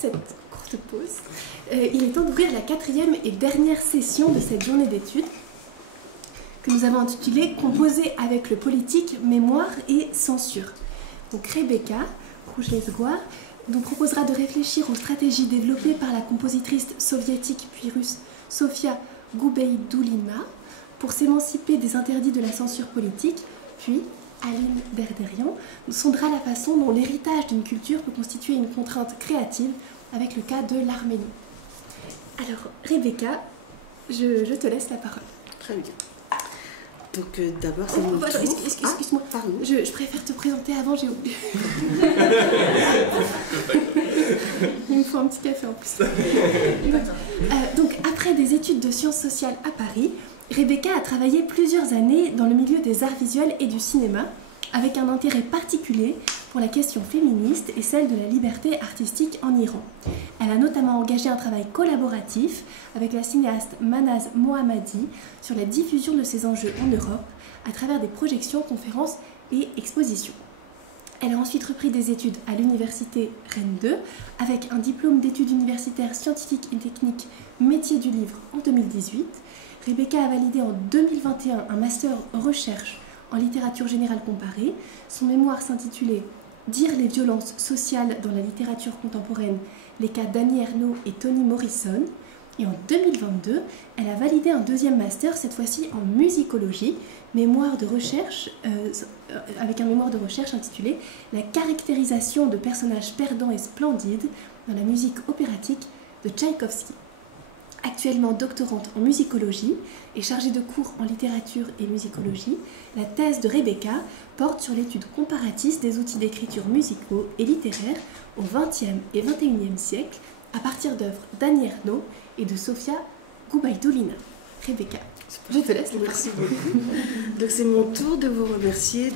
cette courte pause, il est temps d'ouvrir la 4e et dernière session de cette journée d'études que nous avons intitulée « Composer avec le politique, mémoire et censure ». Donc Rebecca Rouge-Lesgoire nous proposera de réfléchir aux stratégies développées par la compositrice soviétique puis russe Sofia Goubaïdoulina pour s'émanciper des interdits de la censure politique, puis Aline Berderian nous sondera la façon dont l'héritage d'une culture peut constituer une contrainte créative avec le cas de l'Arménie. Alors, Rebecca, je te laisse la parole. Très bien. Donc d'abord, c'est mon tour. Excuse-moi, je préfère te présenter avant, j'ai oublié. Il me faut un petit café en plus. Donc, après des études de sciences sociales à Paris, Rebecca a travaillé plusieurs années dans le milieu des arts visuels et du cinéma, avec un intérêt particulier pour la question féministe et celle de la liberté artistique en Iran. Elle a notamment engagé un travail collaboratif avec la cinéaste Manaz Mohammadi sur la diffusion de ces enjeux en Europe à travers des projections, conférences et expositions. Elle a ensuite repris des études à l'université Rennes 2 avec un diplôme d'études universitaires scientifiques et techniques métier du livre en 2018. Rebecca a validé en 2021 un master recherche en littérature générale comparée. Son mémoire s'intitulait « Dire les violences sociales dans la littérature contemporaine, les cas d'Annie Ernaux et Toni Morrison ». Et en 2022, elle a validé un deuxième master, cette fois-ci en musicologie, mémoire de recherche, avec un mémoire de recherche intitulé « La caractérisation de personnages perdants et splendides dans la musique opératique de Tchaïkovski ». Actuellement doctorante en musicologie et chargée de cours en littérature et musicologie, la thèse de Rebecca porte sur l'étude comparatiste des outils d'écriture musicaux et littéraires au XXe et XXIe siècle à partir d'œuvres d'Annie Ernaux et de Sofia Goubaïdoulina. Rebecca, je te laisse. Merci beaucoup. Donc c'est mon tour de vous remercier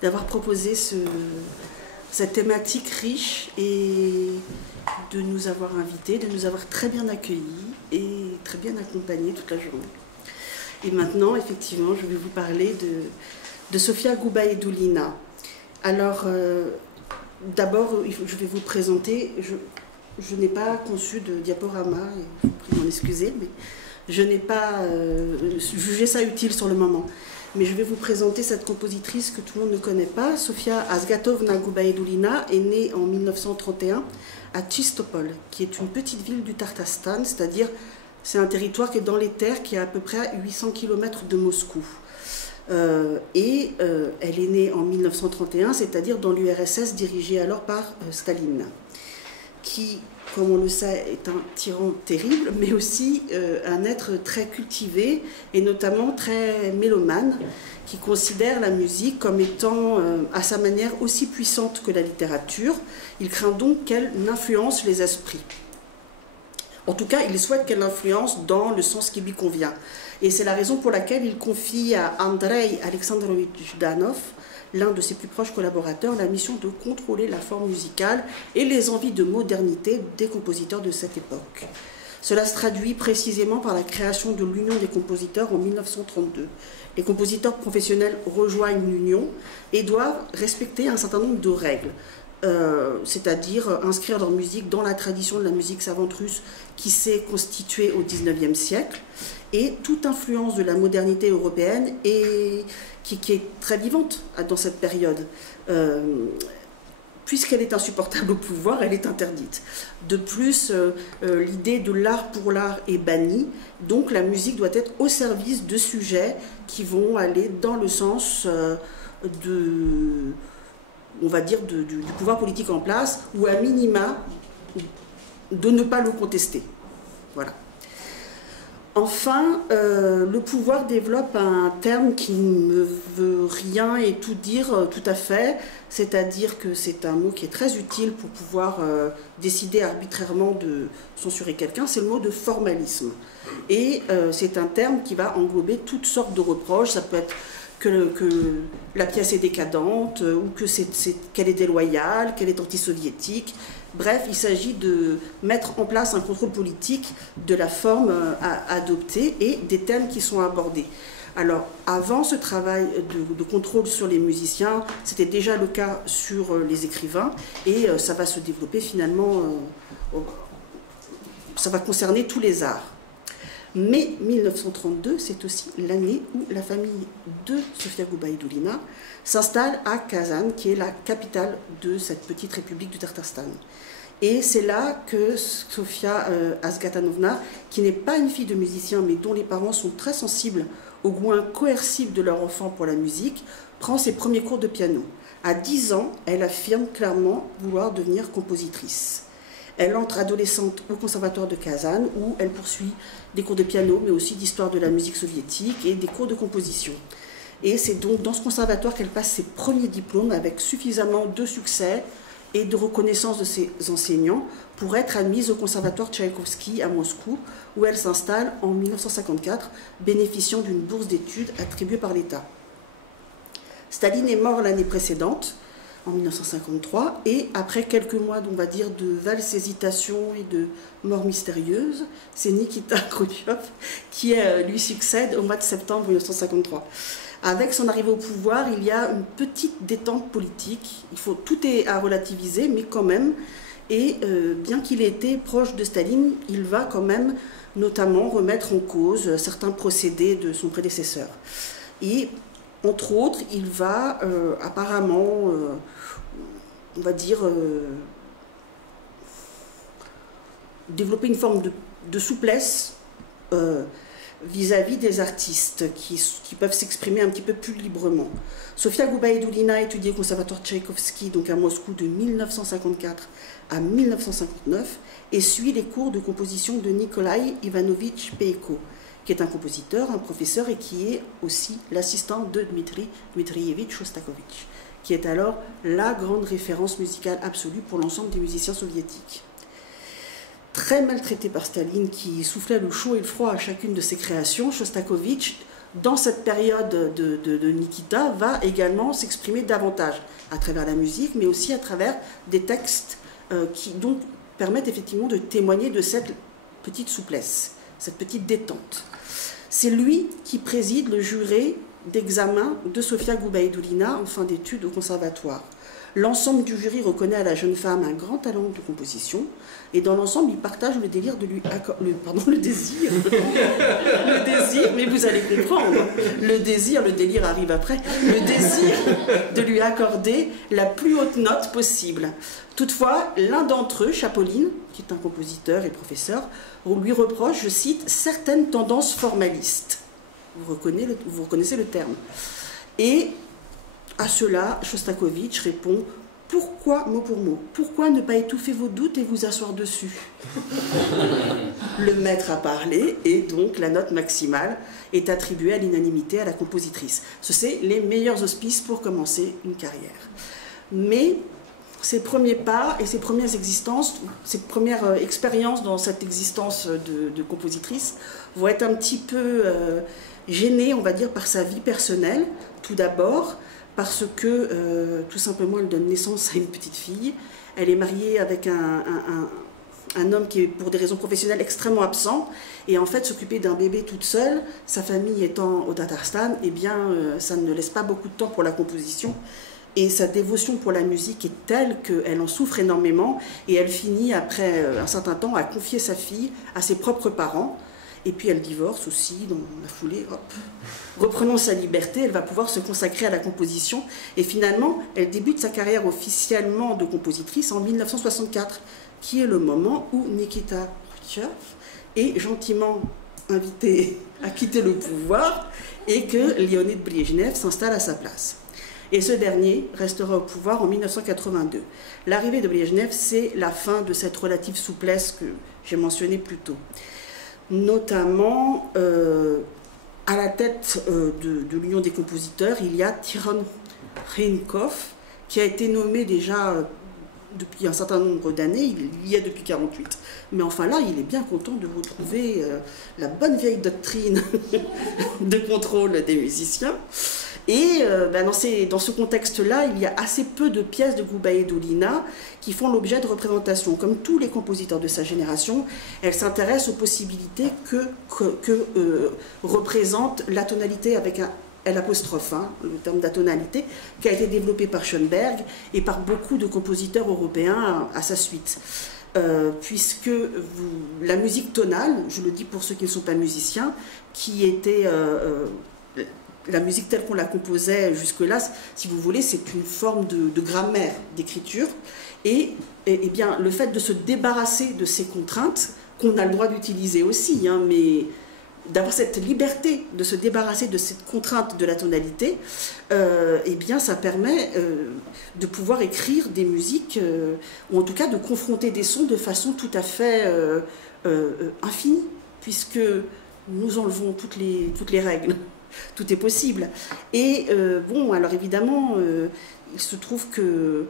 d'avoir proposé cette thématique riche et de nous avoir invités, de nous avoir très bien accueillis et très bien accompagnés toute la journée. Et maintenant, effectivement, je vais vous parler de Sofia Goubaïdoulina. Alors, d'abord, je vais vous présenter. Je n'ai pas conçu de diaporama, et je vous prie de m'en excuser, mais je n'ai pas jugé ça utile sur le moment. Mais je vais vous présenter cette compositrice que tout le monde ne connaît pas. Sofia Azgatovna Goubaïdoulina est née en 1931 à Tchistopol, qui est une petite ville du Tartastan, c'est-à-dire c'est un territoire qui est dans les terres, qui est à peu près à 800 km de Moscou. Elle est née en 1931, c'est-à-dire dans l'URSS dirigée alors par Staline, qui, comme on le sait, est un tyran terrible, mais aussi un être très cultivé et notamment très mélomane, qui considère la musique comme étant à sa manière aussi puissante que la littérature. Il craint donc qu'elle n'influence les esprits. En tout cas, il souhaite qu'elle influence dans le sens qui lui convient. Et c'est la raison pour laquelle il confie à Andrei Alexandrovitch Zhdanov, l'un de ses plus proches collaborateurs, la mission de contrôler la forme musicale et les envies de modernité des compositeurs de cette époque. Cela se traduit précisément par la création de l'Union des compositeurs en 1932. Les compositeurs professionnels rejoignent l'Union et doivent respecter un certain nombre de règles, c'est-à-dire inscrire leur musique dans la tradition de la musique savante russe qui s'est constituée au XIXe siècle, et toute influence de la modernité européenne qui est très vivante dans cette période. Puisqu'elle est insupportable au pouvoir, elle est interdite. De plus, l'idée de l'art pour l'art est bannie, donc la musique doit être au service de sujets qui vont aller dans le sens on va dire, du pouvoir politique en place, ou à minima, de ne pas le contester. Voilà. Enfin, le pouvoir développe un terme qui ne veut rien et tout dire tout à fait, c'est-à-dire que c'est un mot qui est très utile pour pouvoir décider arbitrairement de censurer quelqu'un, c'est le mot de formalisme. Et c'est un terme qui va englober toutes sortes de reproches. Ça peut être que la pièce est décadente, ou qu'elle est déloyale, qu'elle est anti-soviétique, Bref, il s'agit de mettre en place un contrôle politique de la forme à adopter et des thèmes qui sont abordés. Alors, avant ce travail de contrôle sur les musiciens, c'était déjà le cas sur les écrivains, et ça va se développer finalement, ça va concerner tous les arts. Mais 1932, c'est aussi l'année où la famille de Sofia Gubaidulina s'installe à Kazan, qui est la capitale de cette petite république du Tartarstan. Et c'est là que Sofia Asgatanovna, qui n'est pas une fille de musicien, mais dont les parents sont très sensibles au goût incoercible de leur enfant pour la musique, prend ses premiers cours de piano. À 10 ans, elle affirme clairement vouloir devenir compositrice. Elle entre adolescente au conservatoire de Kazan, où elle poursuit des cours de piano, mais aussi d'histoire de la musique soviétique et des cours de composition. Et c'est donc dans ce conservatoire qu'elle passe ses premiers diplômes avec suffisamment de succès et de reconnaissance de ses enseignants pour être admise au conservatoire Tchaïkovski à Moscou, où elle s'installe en 1954, bénéficiant d'une bourse d'études attribuée par l'État. Staline est mort l'année précédente, en 1953, et après quelques mois, on va dire, de valses hésitations et de mort mystérieuse, c'est Nikita Khrouchtchev qui lui succède au mois de septembre 1953. Avec son arrivée au pouvoir, il y a une petite détente politique. Tout est à relativiser, mais quand même, et bien qu'il ait été proche de Staline, il va quand même notamment remettre en cause certains procédés de son prédécesseur. Et entre autres, il va apparemment, on va dire, développer une forme de souplesse vis-à-vis des artistes qui peuvent s'exprimer un petit peu plus librement. Sofia Gubaidulina a étudié au conservatoire Tchaïkovski, donc à Moscou, de 1954 à 1959, et suit les cours de composition de Nikolai Ivanovitch Peiko, qui est un compositeur, un professeur, et qui est aussi l'assistant de Dmitri Dmitrievitch Shostakovich, qui est alors la grande référence musicale absolue pour l'ensemble des musiciens soviétiques. Très maltraité par Staline, qui soufflait le chaud et le froid à chacune de ses créations, Shostakovich, dans cette période de Nikita, va également s'exprimer davantage à travers la musique, mais aussi à travers des textes qui donc permettent effectivement de témoigner de cette petite souplesse, cette petite détente. C'est lui qui préside le jury d'examen de Sofia Gubaidulina en fin d'études au conservatoire. L'ensemble du jury reconnaît à la jeune femme un grand talent de composition, et dans l'ensemble, il partage le désir de lui le désir, mais vous allez comprendre, le désir, le délire arrive après, le désir de lui accorder la plus haute note possible. Toutefois, l'un d'entre eux, Chapolin, qui est un compositeur et professeur, lui reproche, je cite, certaines tendances formalistes. Vous reconnaissez le terme. Et à cela, Shostakovich répond « Pourquoi, mot pour mot, pourquoi ne pas étouffer vos doutes et vous asseoir dessus ?» Le maître a parlé, et donc la note maximale est attribuée à l'unanimité à la compositrice. Ce sont les meilleurs auspices pour commencer une carrière. Mais ses premiers pas et ses premières existences, ses premières expériences dans cette existence de compositrice vont être un petit peu gênées, on va dire, par sa vie personnelle, tout d'abord, parce que, tout simplement, elle donne naissance à une petite fille. Elle est mariée avec un homme qui est, pour des raisons professionnelles, extrêmement absent. Et en fait, s'occuper d'un bébé toute seule, sa famille étant au Tatarstan, eh bien, ça ne laisse pas beaucoup de temps pour la composition. Et sa dévotion pour la musique est telle qu'elle en souffre énormément. Et elle finit, après un certain temps, à confier sa fille à ses propres parents. Et puis elle divorce aussi, dans la foulée, hop. Reprenant sa liberté, elle va pouvoir se consacrer à la composition. Et finalement, elle débute sa carrière officiellement de compositrice en 1964, qui est le moment où Nikita Khrouchtchev est gentiment invité à quitter le pouvoir et que Leonid Brejnev s'installe à sa place. Et ce dernier restera au pouvoir en 1982. L'arrivée de Brejnev, c'est la fin de cette relative souplesse que j'ai mentionnée plus tôt. Notamment, à la tête de l'Union des compositeurs, il y a Tikhon Khrenkov, qui a été nommé déjà depuis un certain nombre d'années, il y a depuis 1948. Mais enfin là, il est bien content de retrouver la bonne vieille doctrine de contrôle des musiciens. Et dans ce contexte-là, il y a assez peu de pièces de Goubaïdoulina qui font l'objet de représentations. Comme tous les compositeurs de sa génération, elle s'intéresse aux possibilités que représente la tonalité avec un l'apostrophe, le terme d'atonalité, qui a été développé par Schoenberg et par beaucoup de compositeurs européens à sa suite. Puisque la musique tonale, je le dis pour ceux qui ne sont pas musiciens, qui était la musique telle qu'on la composait jusque-là, si vous voulez, c'est une forme de grammaire, d'écriture, et bien le fait de se débarrasser de ces contraintes, qu'on a le droit d'utiliser aussi, mais d'avoir cette liberté de se débarrasser de cette contrainte de la tonalité, bien ça permet de pouvoir écrire des musiques, ou en tout cas de confronter des sons de façon tout à fait infinie, puisque nous enlevons toutes les règles, tout est possible. Et alors évidemment, il se trouve que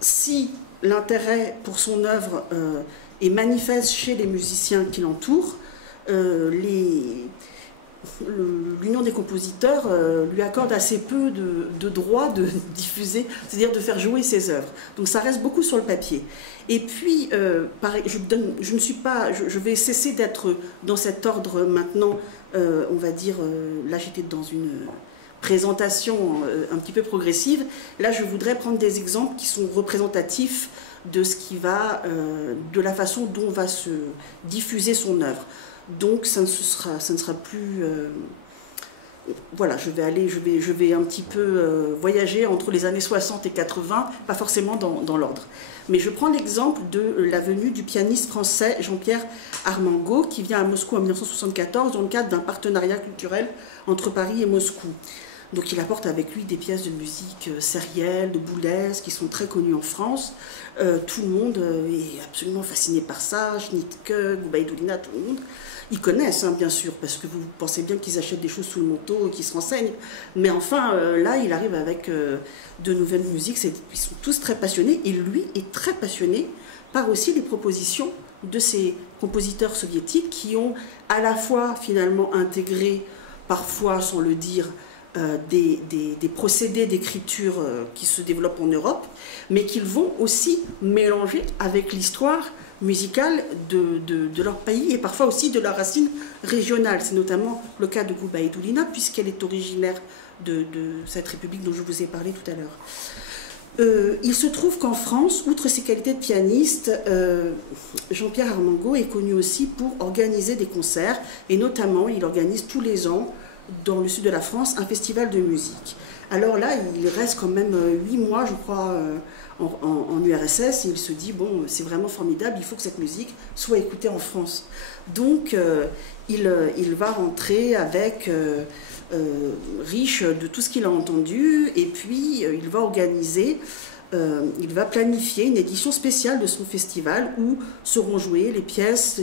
si l'intérêt pour son œuvre et manifeste chez les musiciens qui l'entourent, l'Union des compositeurs lui accorde assez peu de droits de diffuser, c'est-à-dire de faire jouer ses œuvres. Donc ça reste beaucoup sur le papier. Et puis, je vais cesser d'être dans cet ordre maintenant, on va dire, là j'étais dans une présentation un petit peu progressive. Là, je voudrais prendre des exemples qui sont représentatifs de ce qui va, de la façon dont va se diffuser son œuvre. Donc, ça ne sera plus. Voilà, je vais un petit peu voyager entre les années 60 et 80, pas forcément dans l'ordre. Mais je prends l'exemple de la venue du pianiste français Jean-Pierre Armengaud, qui vient à Moscou en 1974 dans le cadre d'un partenariat culturel entre Paris et Moscou. Donc il apporte avec lui des pièces de musique sérielles, de Boulez, qui sont très connues en France. Tout le monde est absolument fasciné par ça, Schnittke, Goubaïdoulina, tout le monde. Ils connaissent, bien sûr, parce que vous pensez bien qu'ils achètent des choses sous le manteau et qu'ils se renseignent. Mais enfin, là, il arrive avec de nouvelles musiques. Ils sont tous très passionnés. Et lui est très passionné par aussi les propositions de ces compositeurs soviétiques qui ont à la fois, finalement, intégré, parfois, sans le dire, des procédés d'écriture qui se développent en Europe, mais qu'ils vont aussi mélanger avec l'histoire musicale de leur pays et parfois aussi de leurs racines régionales. C'est notamment le cas de Goubaïdoulina, puisqu'elle est originaire de cette république dont je vous ai parlé tout à l'heure. Il se trouve qu'en France, outre ses qualités de pianiste, Jean-Pierre Armengaud est connu aussi pour organiser des concerts, et notamment il organise tous les ans dans le sud de la France un festival de musique. Alors là, il reste quand même 8 mois, je crois, en URSS, et il se dit, bon, c'est vraiment formidable, il faut que cette musique soit écoutée en France. Donc, il va rentrer avec, riche de tout ce qu'il a entendu, et puis il va organiser, il va planifier une édition spéciale de son festival où seront jouées les pièces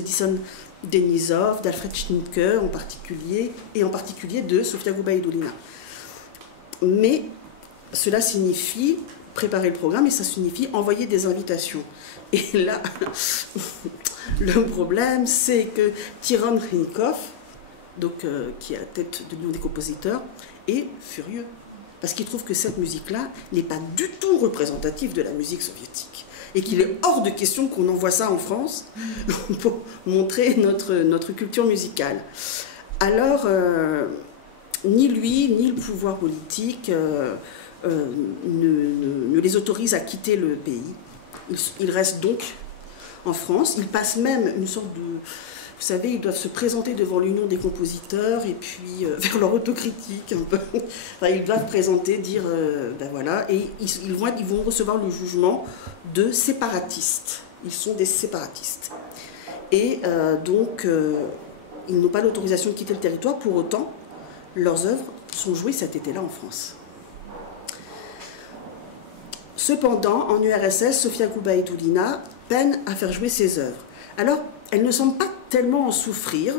Denisov, d'Alfred Schnittke en particulier, et en particulier de Sofia Goubaïdoulina. Mais cela signifie préparer le programme et ça signifie envoyer des invitations. Et là, le problème, c'est que Tiron Khrinikov, donc, qui est à la tête de l'Union des compositeurs, est furieux. Parce qu'il trouve que cette musique-là n'est pas du tout représentative de la musique soviétique. Et qu'il est hors de question qu'on envoie ça en France pour montrer notre culture musicale. Alors, ni lui, ni le pouvoir politique ne les autorisent à quitter le pays. Ils restent donc en France. Ils passent même une sorte de... Vous savez, ils doivent se présenter devant l'Union des compositeurs et puis faire leur autocritique un peu. Enfin, ils doivent présenter, dire, ben voilà, et ils vont recevoir le jugement de séparatistes. Ils sont des séparatistes. Et donc, ils n'ont pas l'autorisation de quitter le territoire. Pour autant, leurs œuvres sont jouées cet été-là en France. Cependant, en URSS, Sofia Goubaïdoulina peine à faire jouer ses œuvres. Alors, elle ne semble pas tellement en souffrir,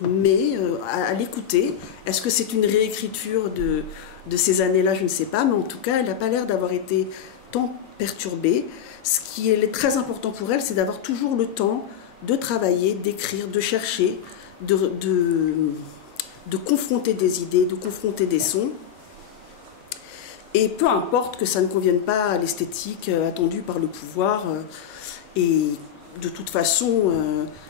mais à l'écouter, est-ce que c'est une réécriture de ces années-là? Je ne sais pas, mais en tout cas, elle n'a pas l'air d'avoir été tant perturbée. Ce qui est très important pour elle, c'est d'avoir toujours le temps de travailler, d'écrire, de chercher, de de confronter des idées, de confronter des sons. Et peu importe que ça ne convienne pas à l'esthétique attendue par le pouvoir. Et de toute façon,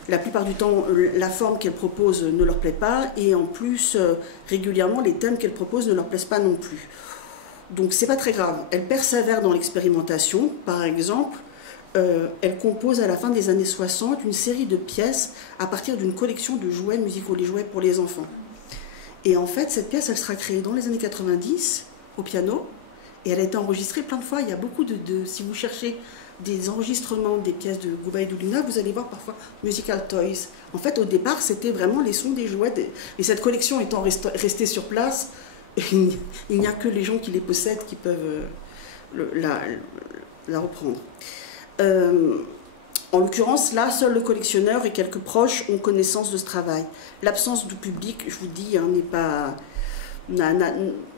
la plupart du temps, la forme qu'elle propose ne leur plaît pas. Et en plus, régulièrement, les thèmes qu'elle propose ne leur plaisent pas non plus. Donc c'est pas très grave. Elle persévère dans l'expérimentation. Par exemple, elle compose à la fin des années 60 une série de pièces à partir d'une collection de jouets musicaux, les jouets pour les enfants. Et en fait, cette pièce, elle sera créée dans les années 90 au piano, et elle a été enregistrée plein de fois. Il y a beaucoup si vous cherchez des enregistrements des pièces de Gubaïdoulina, vous allez voir parfois Musical Toys. En fait, au départ, c'était vraiment les sons des jouets. Et cette collection étant restée sur place, il n'y a que les gens qui les possèdent qui peuvent la reprendre. En l'occurrence, là, seul le collectionneur et quelques proches ont connaissance de ce travail. L'absence du public, je vous dis, hein,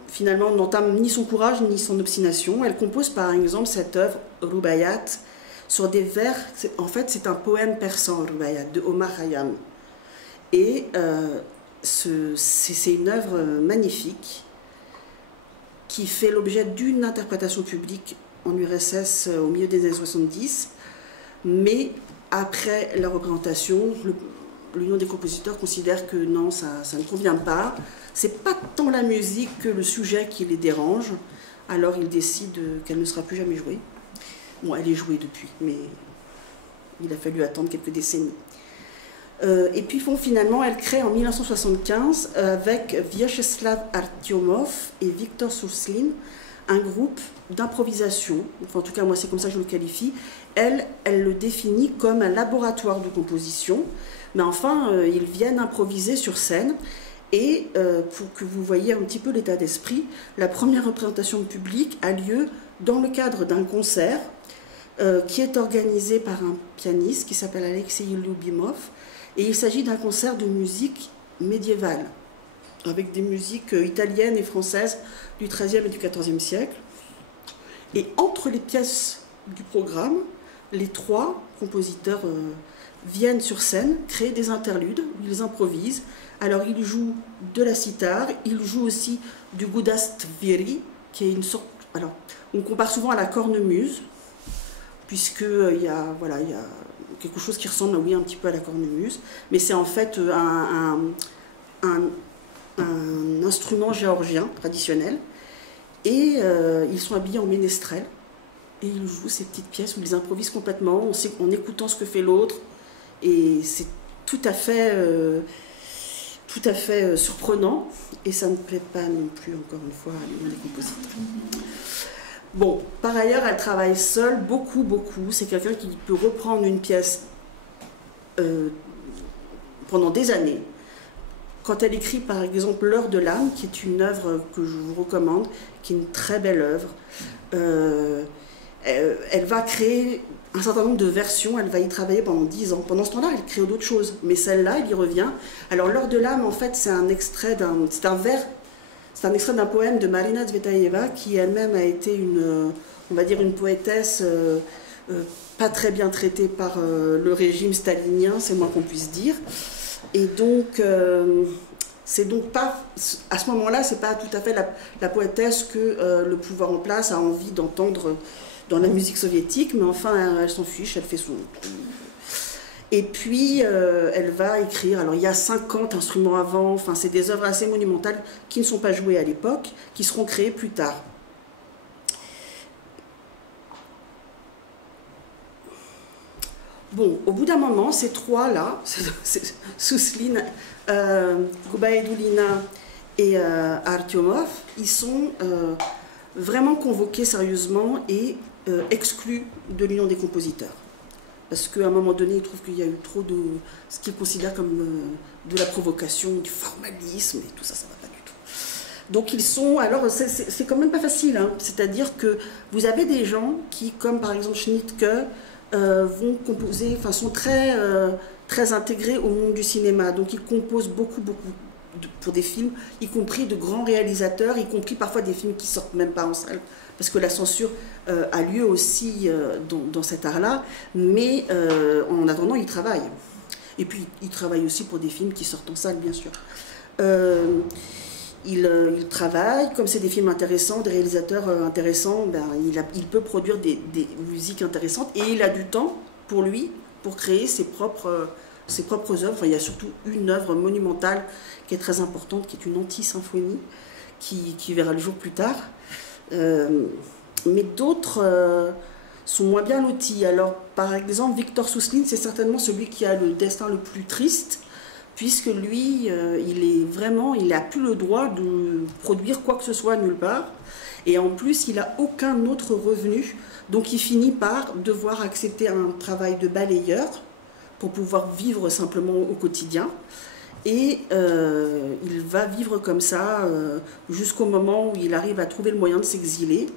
finalement, n'entame ni son courage ni son obstination. Elle compose par exemple cette œuvre, Rubayat, sur des vers. En fait, c'est un poème persan, Rubayat, de Omar Khayyam. Et c'est une œuvre magnifique qui fait l'objet d'une interprétation publique en URSS au milieu des années 70, mais après la représentation, l'Union des compositeurs considère que non, ça ne convient pas. C'est pas tant la musique que le sujet qui les dérange, alors ils décident qu'elle ne sera plus jamais jouée. Bon, elle est jouée depuis, mais il a fallu attendre quelques décennies. Et puis finalement, elle crée en 1975 avec Vyacheslav Artyomov et Viktor Souslin un groupe d'improvisation, enfin en tout cas moi c'est comme ça que je le qualifie. Elle le définit comme un laboratoire de composition, mais enfin ils viennent improviser sur scène. Et pour que vous voyez un petit peu l'état d'esprit, la première représentation publique a lieu dans le cadre d'un concert qui est organisé par un pianiste qui s'appelle Alexei Lyubimov. Et il s'agit d'un concert de musique médiévale, avec des musiques italiennes et françaises du XIIIe et du XIVe siècle. Et entre les pièces du programme, les trois compositeurs viennent sur scène créer des interludes où ils improvisent. Alors ils jouent de la cithare, ils jouent aussi du gudastviri, qui est une sorte... Alors, on compare souvent à la cornemuse, puisqu'il y a quelque chose qui ressemble, oui, un petit peu à la cornemuse, mais c'est en fait un instrument géorgien traditionnel, et ils sont habillés en ménestrel, et ils jouent ces petites pièces où ils improvisent complètement, en écoutant ce que fait l'autre, et c'est tout à fait surprenant, et ça ne plaît pas non plus, encore une fois, à l'Union des compositeurs. Bon, par ailleurs, elle travaille seule, beaucoup. C'est quelqu'un qui peut reprendre une pièce pendant des années. Quand elle écrit, par exemple, L'heure de l'âme, qui est une œuvre que je vous recommande, qui est une très belle œuvre, elle va créer un certain nombre de versions, elle va y travailler pendant 10 ans. Pendant ce temps-là, elle crée d'autres choses, mais celle-là, elle y revient. Alors, L'heure de l'âme, en fait, c'est un extrait c'est un extrait d'un poème de Marina Tsvetaeva, qui elle-même a été on va dire une poétesse pas très bien traitée par le régime stalinien, c'est le moins qu'on puisse dire. Et donc, c'est donc pas, à ce moment-là, c'est pas tout à fait la poétesse que le pouvoir en place a envie d'entendre dans la musique soviétique, mais enfin, elle s'en fiche, elle fait son... Et puis, elle va écrire, alors il y a 50 instruments avant, enfin c'est des œuvres assez monumentales qui ne sont pas jouées à l'époque, qui seront créées plus tard. Bon, au bout d'un moment, ces trois-là, Souslin, Gubaïdoulina et Artyomov, ils sont vraiment convoqués sérieusement et exclus de l'Union des compositeurs. Parce qu'à un moment donné, ils trouvent qu'il y a eu trop de ce qu'ils considèrent comme de la provocation, du formalisme, et tout ça, ça ne va pas du tout. Donc ils sont... Alors, c'est quand même pas facile, hein. C'est-à-dire que vous avez des gens qui, comme par exemple Schnittke, vont composer, enfin sont très intégrés au monde du cinéma. Donc ils composent beaucoup pour des films, y compris de grands réalisateurs, y compris parfois des films qui sortent même pas en salle, parce que la censure a lieu aussi dans cet art-là, mais en attendant, ils travaillent. Et puis, ils travaillent aussi pour des films qui sortent en salle, bien sûr. Il travaille, comme c'est des films intéressants, des réalisateurs intéressants, ben, il peut produire des musiques intéressantes et il a du temps pour lui, pour créer ses propres œuvres. Enfin, il y a surtout une œuvre monumentale qui est très importante, qui est une anti-symphonie, qui verra le jour plus tard. Mais d'autres sont moins bien lotis. Alors, par exemple, Victor Sousline, c'est certainement celui qui a le destin le plus triste, puisque lui, il n'a plus le droit de produire quoi que ce soit nulle part. Et en plus, il n'a aucun autre revenu. Donc il finit par devoir accepter un travail de balayeur pour pouvoir vivre simplement au quotidien. Et il va vivre comme ça jusqu'au moment où il arrive à trouver le moyen de s'exiler.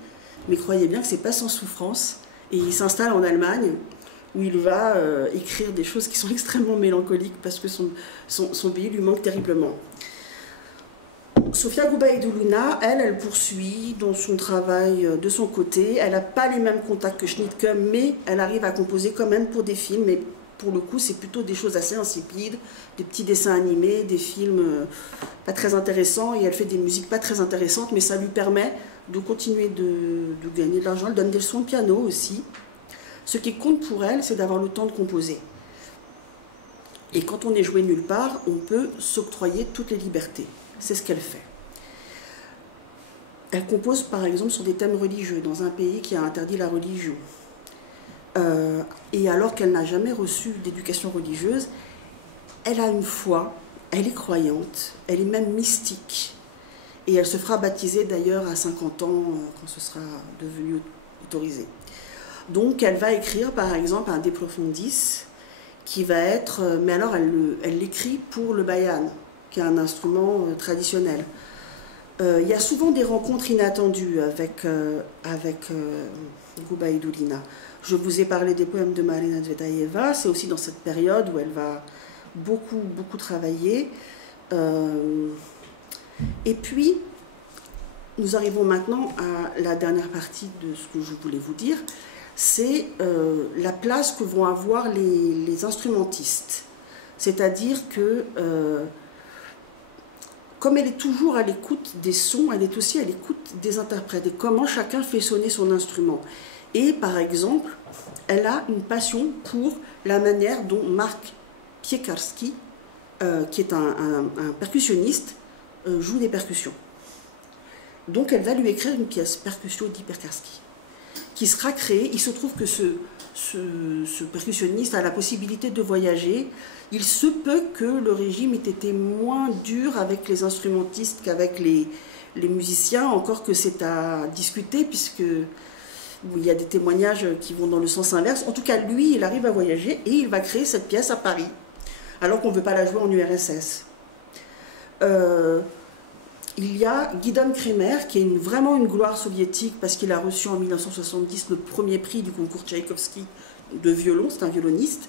Mais croyez bien que ce n'est pas sans souffrance. Et il s'installe en Allemagne, où il va écrire des choses qui sont extrêmement mélancoliques parce que son pays lui manque terriblement. Sofia Gubaidulina, elle poursuit dans son travail de son côté. Elle n'a pas les mêmes contacts que Schnittke, mais elle arrive à composer quand même pour des films. Mais pour le coup, c'est plutôt des choses assez insipides, des petits dessins animés, des films pas très intéressants. Et elle fait des musiques pas très intéressantes, mais ça lui permet de continuer de gagner de l'argent. Elle donne des leçons de piano aussi. Ce qui compte pour elle, c'est d'avoir le temps de composer. Et quand on est joué nulle part, on peut s'octroyer toutes les libertés. C'est ce qu'elle fait. Elle compose par exemple sur des thèmes religieux, dans un pays qui a interdit la religion. Et alors qu'elle n'a jamais reçu d'éducation religieuse, elle a une foi, elle est croyante, elle est même mystique. Et elle se fera baptiser d'ailleurs à 50 ans, quand ce sera devenu autorisé. Donc elle va écrire par exemple un De Profundis, qui va être, mais alors elle l'écrit pour le bayan, qui est un instrument traditionnel. Il y a souvent des rencontres inattendues avec Gubaidulina. Je vous ai parlé des poèmes de Marina Tsvetaeva, c'est aussi dans cette période où elle va beaucoup travailler. Et puis, nous arrivons maintenant à la dernière partie de ce que je voulais vous dire, c'est la place que vont avoir les instrumentistes. C'est-à-dire que, comme elle est toujours à l'écoute des sons, elle est aussi à l'écoute des interprètes et comment chacun fait sonner son instrument. Et par exemple, elle a une passion pour la manière dont Mark Piekarski, qui est un percussionniste, joue des percussions. Donc elle va lui écrire une pièce, Percussio di Piekarski, qui sera créée. Il se trouve que ce percussionniste a la possibilité de voyager. Il se peut que le régime ait été moins dur avec les instrumentistes qu'avec les musiciens, encore que c'est à discuter, puisque il y a des témoignages qui vont dans le sens inverse. En tout cas, lui, il arrive à voyager et il va créer cette pièce à Paris, alors qu'on ne veut pas la jouer en URSS. Il y a Guidon Kremer, qui est vraiment une gloire soviétique, parce qu'il a reçu en 1970 le premier prix du concours Tchaïkovski de violon, c'est un violoniste.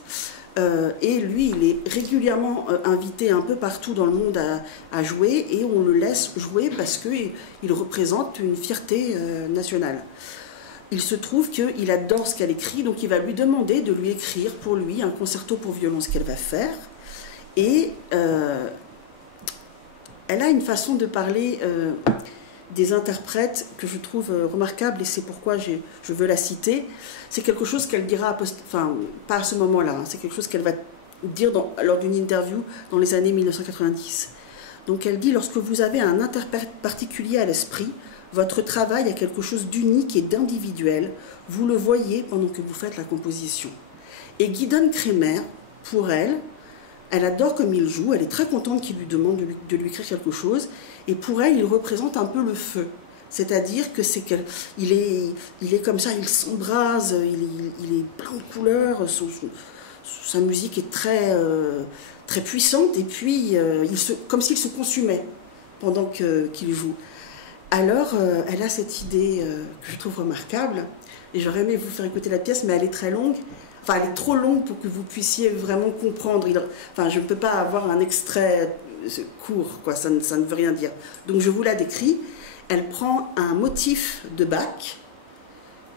Et lui, il est régulièrement invité un peu partout dans le monde à jouer, et on le laisse jouer parce qu'il représente une fierté nationale. Il se trouve qu'il adore ce qu'elle écrit, donc il va lui demander de lui écrire pour lui un concerto pour violon, ce qu'elle va faire. Et elle a une façon de parler des interprètes que je trouve remarquable, et c'est pourquoi je veux la citer. C'est quelque chose qu'elle dira, enfin, pas à ce moment-là, hein, c'est quelque chose qu'elle va dire lors d'une interview dans les années 1990. Donc elle dit: lorsque vous avez un interprète particulier à l'esprit, votre travail a quelque chose d'unique et d'individuel, vous le voyez pendant que vous faites la composition. Et Guidon Kremer, pour elle adore comme il joue, elle est très contente qu'il lui demande de lui écrire quelque chose, et pour elle, il représente un peu le feu. C'est-à-dire que il est comme ça, il s'embrase, il est plein de couleurs, sa musique est très, très puissante, et puis comme s'il se consumait pendant qu'il joue. Alors, elle a cette idée que je trouve remarquable, et j'aurais aimé vous faire écouter la pièce, mais elle est très longue. Enfin, elle est trop longue pour que vous puissiez vraiment comprendre. Enfin, je ne peux pas avoir un extrait court, quoi, ça ne veut rien dire. Donc je vous la décris. Elle prend un motif de Bach,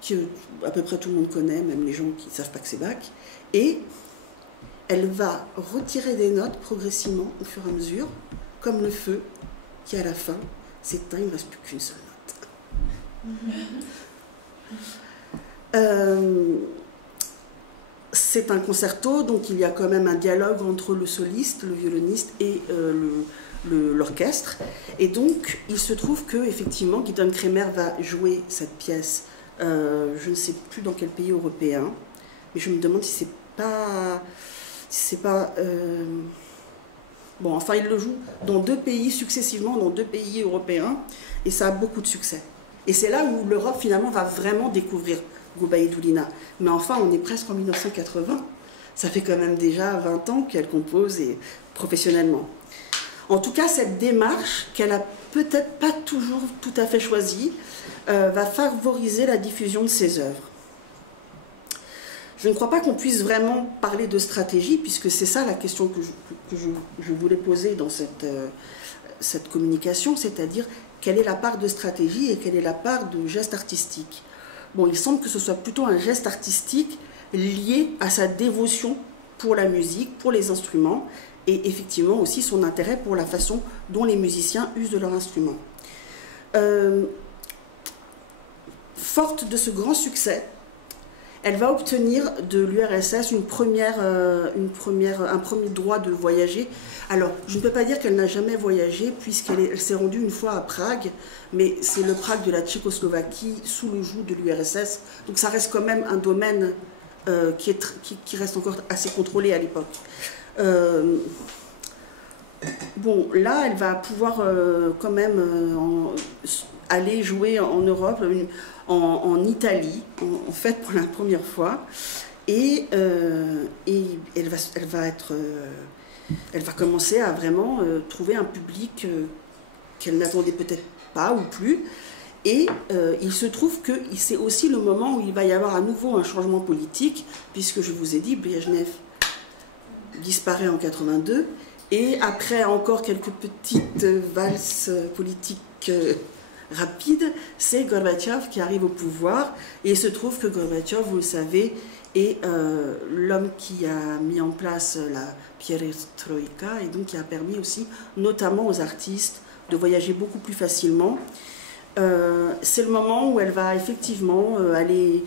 que à peu près tout le monde connaît, même les gens qui ne savent pas que c'est Bach, et elle va retirer des notes progressivement au fur et à mesure, comme le feu qui à la fin s'éteint, il ne reste plus qu'une seule note. C'est un concerto, donc il y a quand même un dialogue entre le soliste, le violoniste et l'orchestre. Et donc, il se trouve que effectivement, Gideon Kremer va jouer cette pièce, je ne sais plus dans quel pays européen, mais je me demande si c'est pas... Bon, enfin, il le joue dans 2 pays successivement, dans 2 pays européens, et ça a beaucoup de succès. Et c'est là où l'Europe, finalement, va vraiment découvrir Gubaïdoulina. Mais enfin, on est presque en 1980. Ça fait quand même déjà 20 ans qu'elle compose professionnellement. En tout cas, cette démarche, qu'elle a peut-être pas toujours tout à fait choisie, va favoriser la diffusion de ses œuvres. Je ne crois pas qu'on puisse vraiment parler de stratégie, puisque c'est ça la question que je voulais poser dans cette communication, c'est-à-dire quelle est la part de stratégie et quelle est la part de geste artistique. Bon, il semble que ce soit plutôt un geste artistique lié à sa dévotion pour la musique, pour les instruments, et effectivement aussi son intérêt pour la façon dont les musiciens usent de leur instrument. Forte de ce grand succès, elle va obtenir de l'URSS un premier droit de voyager. Alors, je ne peux pas dire qu'elle n'a jamais voyagé, puisqu'elle s'est rendue une fois à Prague, mais c'est le Prague de la Tchécoslovaquie, sous le joug de l'URSS. Donc ça reste quand même un domaine qui reste encore assez contrôlé à l'époque. Bon, là, elle va pouvoir quand même aller jouer en Europe, en Italie, en fait pour la première fois, et elle va commencer à vraiment trouver un public qu'elle n'attendait peut-être pas ou plus, et il se trouve que c'est aussi le moment où il va y avoir à nouveau un changement politique, puisque je vous ai dit, Brejnev disparaît en 82, et après encore quelques petites valses politiques rapide, c'est Gorbatchev qui arrive au pouvoir, et il se trouve que Gorbatchev, vous le savez, est l'homme qui a mis en place la perestroïka, et donc qui a permis aussi, notamment aux artistes, de voyager beaucoup plus facilement. C'est le moment où elle va effectivement aller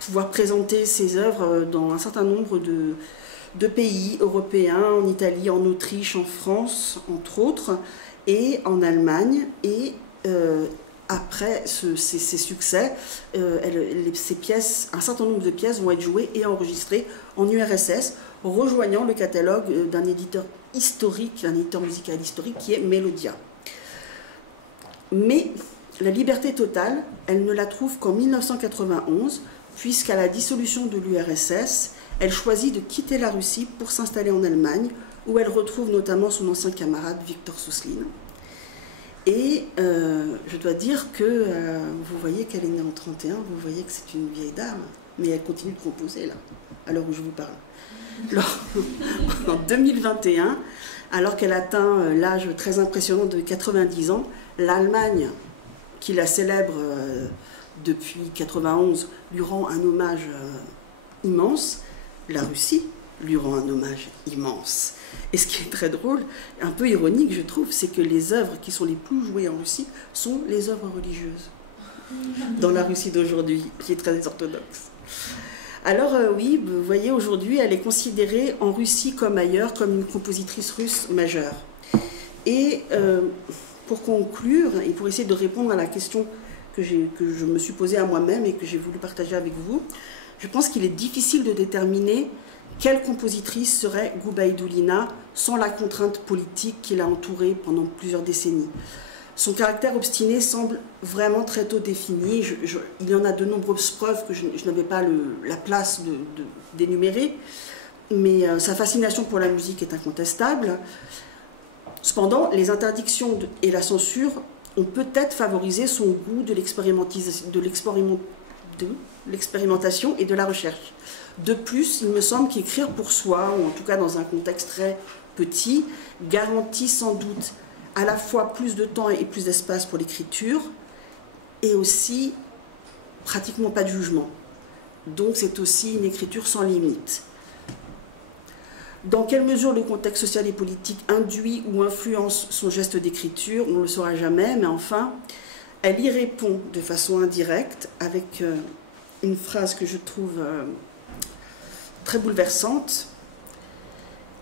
pouvoir présenter ses œuvres dans un certain nombre de pays européens, en Italie, en Autriche, en France, entre autres, et en Allemagne, et après ces succès, ces pièces, un certain nombre de pièces vont être jouées et enregistrées en URSS, rejoignant le catalogue d'un éditeur historique, un éditeur musical historique qui est Melodia. Mais la liberté totale, elle ne la trouve qu'en 1991, puisqu'à la dissolution de l'URSS, elle choisit de quitter la Russie pour s'installer en Allemagne, où elle retrouve notamment son ancien camarade Victor Souslin. Et je dois dire que vous voyez qu'elle est née en 31, vous voyez que c'est une vieille dame, mais elle continue de composer là, à l'heure où je vous parle. Alors, en 2021, alors qu'elle atteint l'âge très impressionnant de 90 ans, l'Allemagne, qui la célèbre depuis 91, lui rend un hommage immense. La Russie lui rend un hommage immense. Et ce qui est très drôle, un peu ironique je trouve, c'est que les œuvres qui sont les plus jouées en Russie sont les œuvres religieuses, dans la Russie d'aujourd'hui, qui est très orthodoxe. Alors oui, vous voyez, aujourd'hui, elle est considérée en Russie comme ailleurs, comme une compositrice russe majeure. Et pour conclure, et pour essayer de répondre à la question que je me suis posée à moi-même et que j'ai voulu partager avec vous, je pense qu'il est difficile de déterminer quelle compositrice serait Gubaïdoulina sans la contrainte politique qui l'a entourée pendant plusieurs décennies. Son caractère obstiné semble vraiment très tôt défini. Il y en a de nombreuses preuves que je n'avais pas la place d'énumérer, mais sa fascination pour la musique est incontestable. Cependant, les interdictions et la censure ont peut-être favorisé son goût de l'expérimentation et de la recherche. De plus, il me semble qu'écrire pour soi, ou en tout cas dans un contexte très petit, garantit sans doute à la fois plus de temps et plus d'espace pour l'écriture, et aussi pratiquement pas de jugement. Donc c'est aussi une écriture sans limite. Dans quelle mesure le contexte social et politique induit ou influence son geste d'écriture, on ne le saura jamais, mais enfin, elle y répond de façon indirecte avec une phrase que je trouve très bouleversante.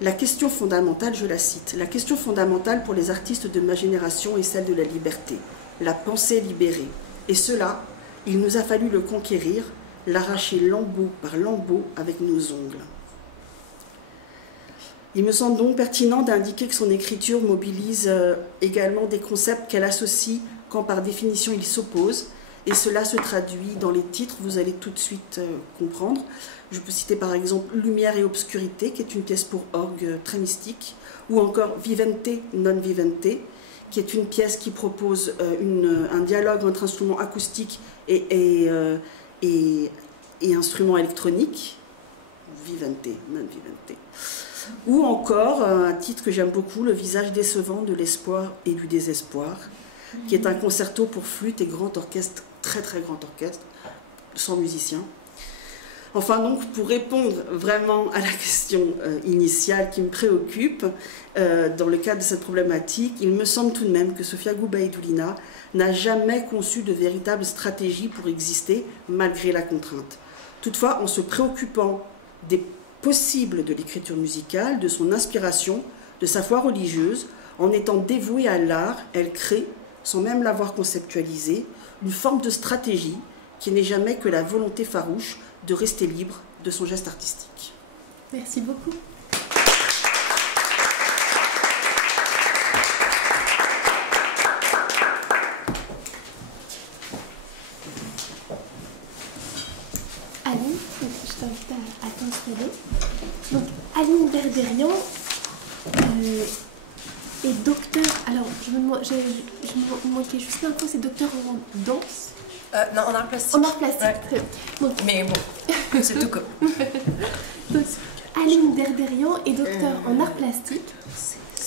La question fondamentale, je la cite, la question fondamentale pour les artistes de ma génération est celle de la liberté, la pensée libérée. Et cela, il nous a fallu le conquérir, l'arracher lambeau par lambeau avec nos ongles. Il me semble donc pertinent d'indiquer que son écriture mobilise également des concepts qu'elle associe quand par définition ils s'opposent, et cela se traduit dans les titres, vous allez tout de suite comprendre. Je peux citer par exemple Lumière et Obscurité, qui est une pièce pour orgue très mystique, ou encore Vivente non Vivente, qui est une pièce qui propose un dialogue entre instruments acoustiques et instruments électroniques. Vivente non Vivente. Ou encore un titre que j'aime beaucoup, Le visage décevant de l'espoir et du désespoir, qui est un concerto pour flûte et grand orchestre, très très grand orchestre, sans musicien. Enfin donc, pour répondre vraiment à la question initiale qui me préoccupe, dans le cadre de cette problématique, il me semble tout de même que Sofia Gubaidullina n'a jamais conçu de véritable stratégie pour exister malgré la contrainte. Toutefois, en se préoccupant des possibles de l'écriture musicale, de son inspiration, de sa foi religieuse, en étant dévouée à l'art, elle crée, sans même l'avoir conceptualisé, une forme de stratégie qui n'est jamais que la volonté farouche de rester libre de son geste artistique. Merci beaucoup. Aline, je t'invite à t'installer. Donc, Aline Berderian est docteur. Alors, je me manquais juste l'info, c'est docteur en danse. Non, en art plastique. En art plastique, ouais. très bien. Donc, mais bon, c'est tout comme. Donc, Aline Berderian est docteur en art plastique.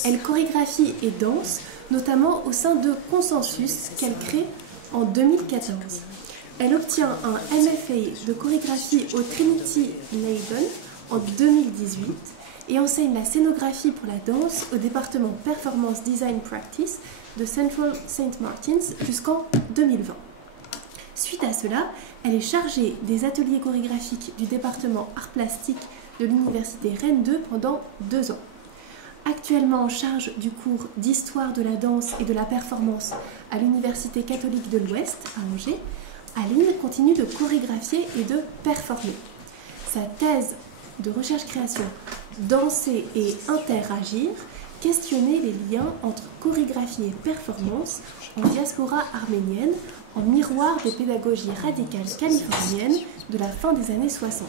Elle chorégraphie et danse, notamment au sein de Consensus, qu'elle crée en 2014. Elle obtient un MFA de chorégraphie au Trinity Leiden en 2018 et enseigne la scénographie pour la danse au département Performance Design Practice de Central St. Martin's jusqu'en 2020. Suite à cela, elle est chargée des ateliers chorégraphiques du département art plastique de l'université Rennes 2 pendant 2 ans. Actuellement en charge du cours d'histoire de la danse et de la performance à l'université catholique de l'Ouest à Angers, Aline continue de chorégraphier et de performer. Sa thèse de recherche-création « Danser et interagir » questionnait les liens entre chorégraphie et performance en diaspora arménienne, en miroir des pédagogies radicales californiennes de la fin des années 60.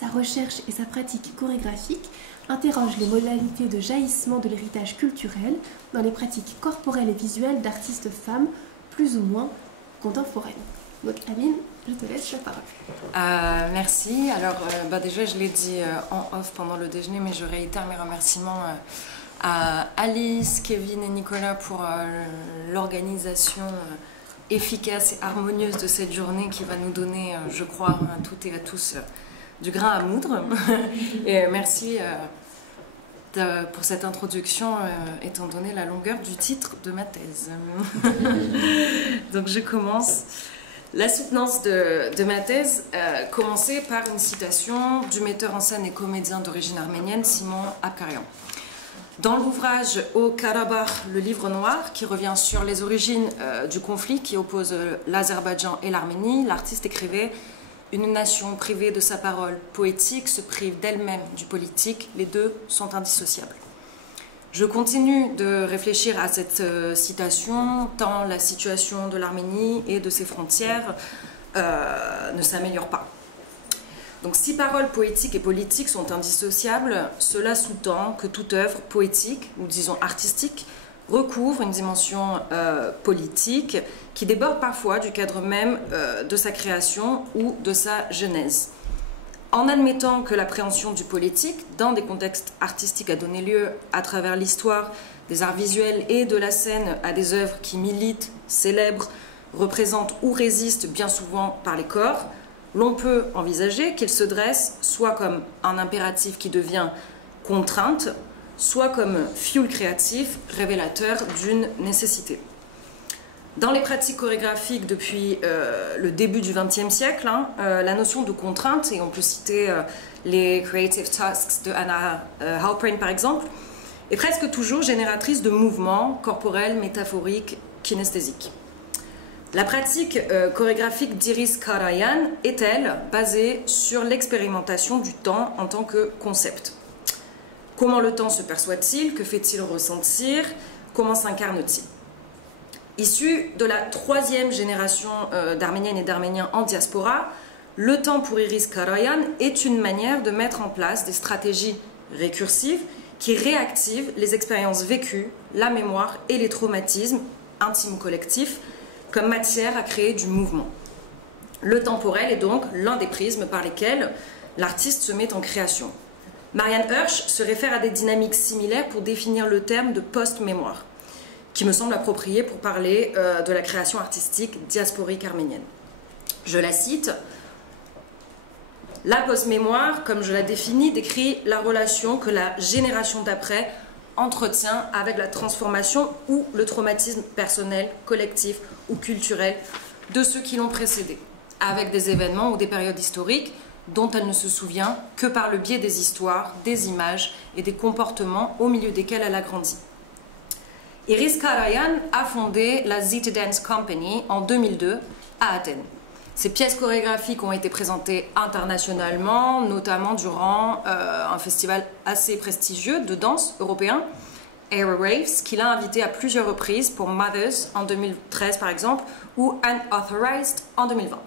Sa recherche et sa pratique chorégraphique interrogent les modalités de jaillissement de l'héritage culturel dans les pratiques corporelles et visuelles d'artistes femmes plus ou moins contemporaines. Donc Aline, je te laisse la parole. Merci. Alors déjà je l'ai dit en off pendant le déjeuner, mais je réitère mes remerciements à Alice, Kevin et Nicolas pour l'organisation efficace et harmonieuse de cette journée qui va nous donner, je crois, à toutes et à tous du grain à moudre. Et merci pour cette introduction, étant donné la longueur du titre de ma thèse. Donc je commence. La soutenance de ma thèse commençait par une citation du metteur en scène et comédien d'origine arménienne Simon Abkarian. Dans l'ouvrage Au Karabakh, le livre noir, qui revient sur les origines du conflit qui oppose l'Azerbaïdjan et l'Arménie, l'artiste écrivait « Une nation privée de sa parole poétique se prive d'elle-même du politique, les deux sont indissociables ». Je continue de réfléchir à cette citation, tant la situation de l'Arménie et de ses frontières ne s'améliore pas. Donc si paroles poétiques et politiques sont indissociables, cela sous-tend que toute œuvre poétique, ou disons artistique, recouvre une dimension politique qui déborde parfois du cadre même de sa création ou de sa genèse. En admettant que l'appréhension du politique dans des contextes artistiques a donné lieu à travers l'histoire des arts visuels et de la scène à des œuvres qui militent, célèbrent, représentent ou résistent bien souvent par les corps, l'on peut envisager qu'il se dresse soit comme un impératif qui devient contrainte, soit comme fuel créatif révélateur d'une nécessité. Dans les pratiques chorégraphiques depuis le début du XXe siècle, la notion de contrainte, et on peut citer les Creative Tasks de Anna Halpern par exemple, est presque toujours génératrice de mouvements corporels, métaphoriques, kinesthésiques. La pratique chorégraphique d'Iris Karayan est, elle, basée sur l'expérimentation du temps en tant que concept. Comment le temps se perçoit-il? Que fait-il ressentir? Comment s'incarne-t-il? Issu de la troisième génération d'Arméniennes et d'Arméniens en diaspora, le temps pour Iris Karayan est une manière de mettre en place des stratégies récursives qui réactivent les expériences vécues, la mémoire et les traumatismes intimes collectifs comme matière à créer du mouvement. Le temporel est donc l'un des prismes par lesquels l'artiste se met en création. Marianne Hirsch se réfère à des dynamiques similaires pour définir le terme de post-mémoire, qui me semble approprié pour parler de la création artistique diasporique arménienne. Je la cite. La post-mémoire, comme je la définis, décrit la relation que la génération d'après entretient avec la transformation ou le traumatisme personnel, collectif ou culturel de ceux qui l'ont précédé, avec des événements ou des périodes historiques dont elle ne se souvient que par le biais des histoires, des images et des comportements au milieu desquels elle a grandi. Iris Karayan a fondé la Zita Dance Company en 2002 à Athènes. Ces pièces chorégraphiques ont été présentées internationalement, notamment durant un festival assez prestigieux de danse européen, Aerowaves, qui l'a invité à plusieurs reprises pour Mothers en 2013 par exemple, ou Unauthorized en 2020.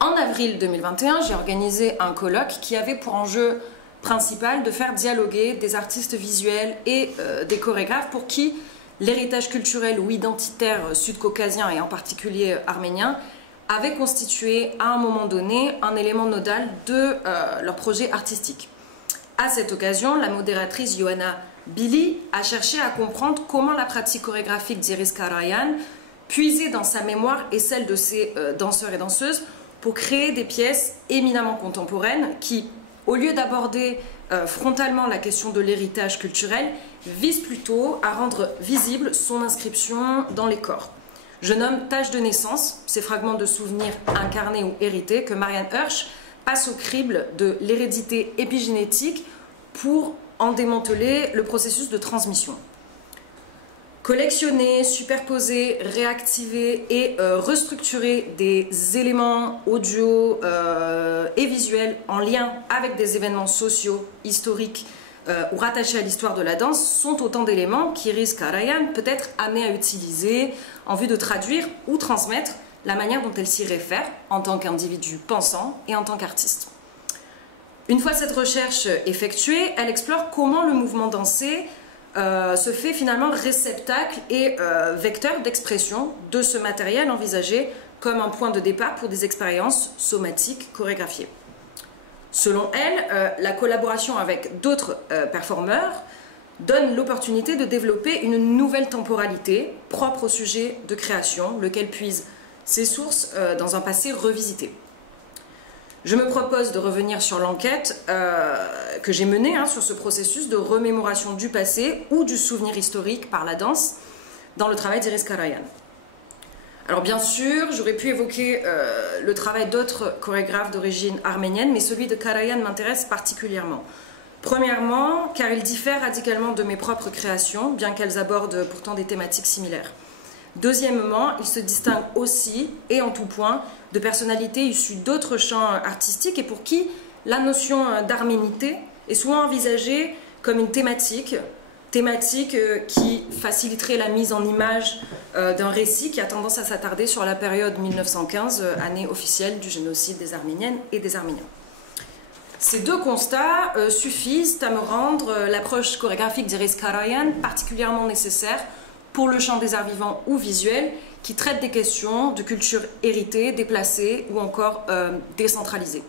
En avril 2021, j'ai organisé un colloque qui avait pour enjeu principal de faire dialoguer des artistes visuels et des chorégraphes pour qui l'héritage culturel ou identitaire sud-caucasien et en particulier arménien avait constitué à un moment donné un élément nodal de leur projet artistique. À cette occasion, la modératrice Ioana Billy a cherché à comprendre comment la pratique chorégraphique d'Iris Karayan puisait dans sa mémoire et celle de ses danseurs et danseuses pour créer des pièces éminemment contemporaines qui, au lieu d'aborder frontalement la question de l'héritage culturel, visent plutôt à rendre visible son inscription dans les corps. Je nomme tâches de naissance, ces fragments de souvenirs incarnés ou hérités que Marianne Hirsch passe au crible de l'hérédité épigénétique pour en démanteler le processus de transmission. Collectionner, superposer, réactiver et restructurer des éléments audio et visuels en lien avec des événements sociaux, historiques ou rattachés à l'histoire de la danse sont autant d'éléments qu'Iris Karayan peut être amenée à utiliser en vue de traduire ou transmettre la manière dont elle s'y réfère en tant qu'individu pensant et en tant qu'artiste. Une fois cette recherche effectuée, elle explore comment le mouvement dansé se fait finalement réceptacle et vecteur d'expression de ce matériel envisagé comme un point de départ pour des expériences somatiques chorégraphiées. Selon elle, la collaboration avec d'autres performeurs donne l'opportunité de développer une nouvelle temporalité propre au sujet de création, lequel puise ses sources dans un passé revisité. Je me propose de revenir sur l'enquête que j'ai menée sur ce processus de remémoration du passé ou du souvenir historique par la danse dans le travail d'Iris Karayan. Alors bien sûr, j'aurais pu évoquer le travail d'autres chorégraphes d'origine arménienne, mais celui de Karayan m'intéresse particulièrement. Premièrement, car il diffère radicalement de mes propres créations, bien qu'elles abordent pourtant des thématiques similaires. Deuxièmement, il se distingue aussi, et en tout point, de personnalités issues d'autres champs artistiques et pour qui la notion d'arménité est souvent envisagée comme une thématique qui faciliterait la mise en image d'un récit qui a tendance à s'attarder sur la période 1915, année officielle du génocide des Arméniennes et des Arméniens. Ces deux constats suffisent à me rendre l'approche chorégraphique d'Iris Karayan particulièrement nécessaire pour le champ des arts vivants ou visuels qui traite des questions de culture héritée, déplacée ou encore décentralisée.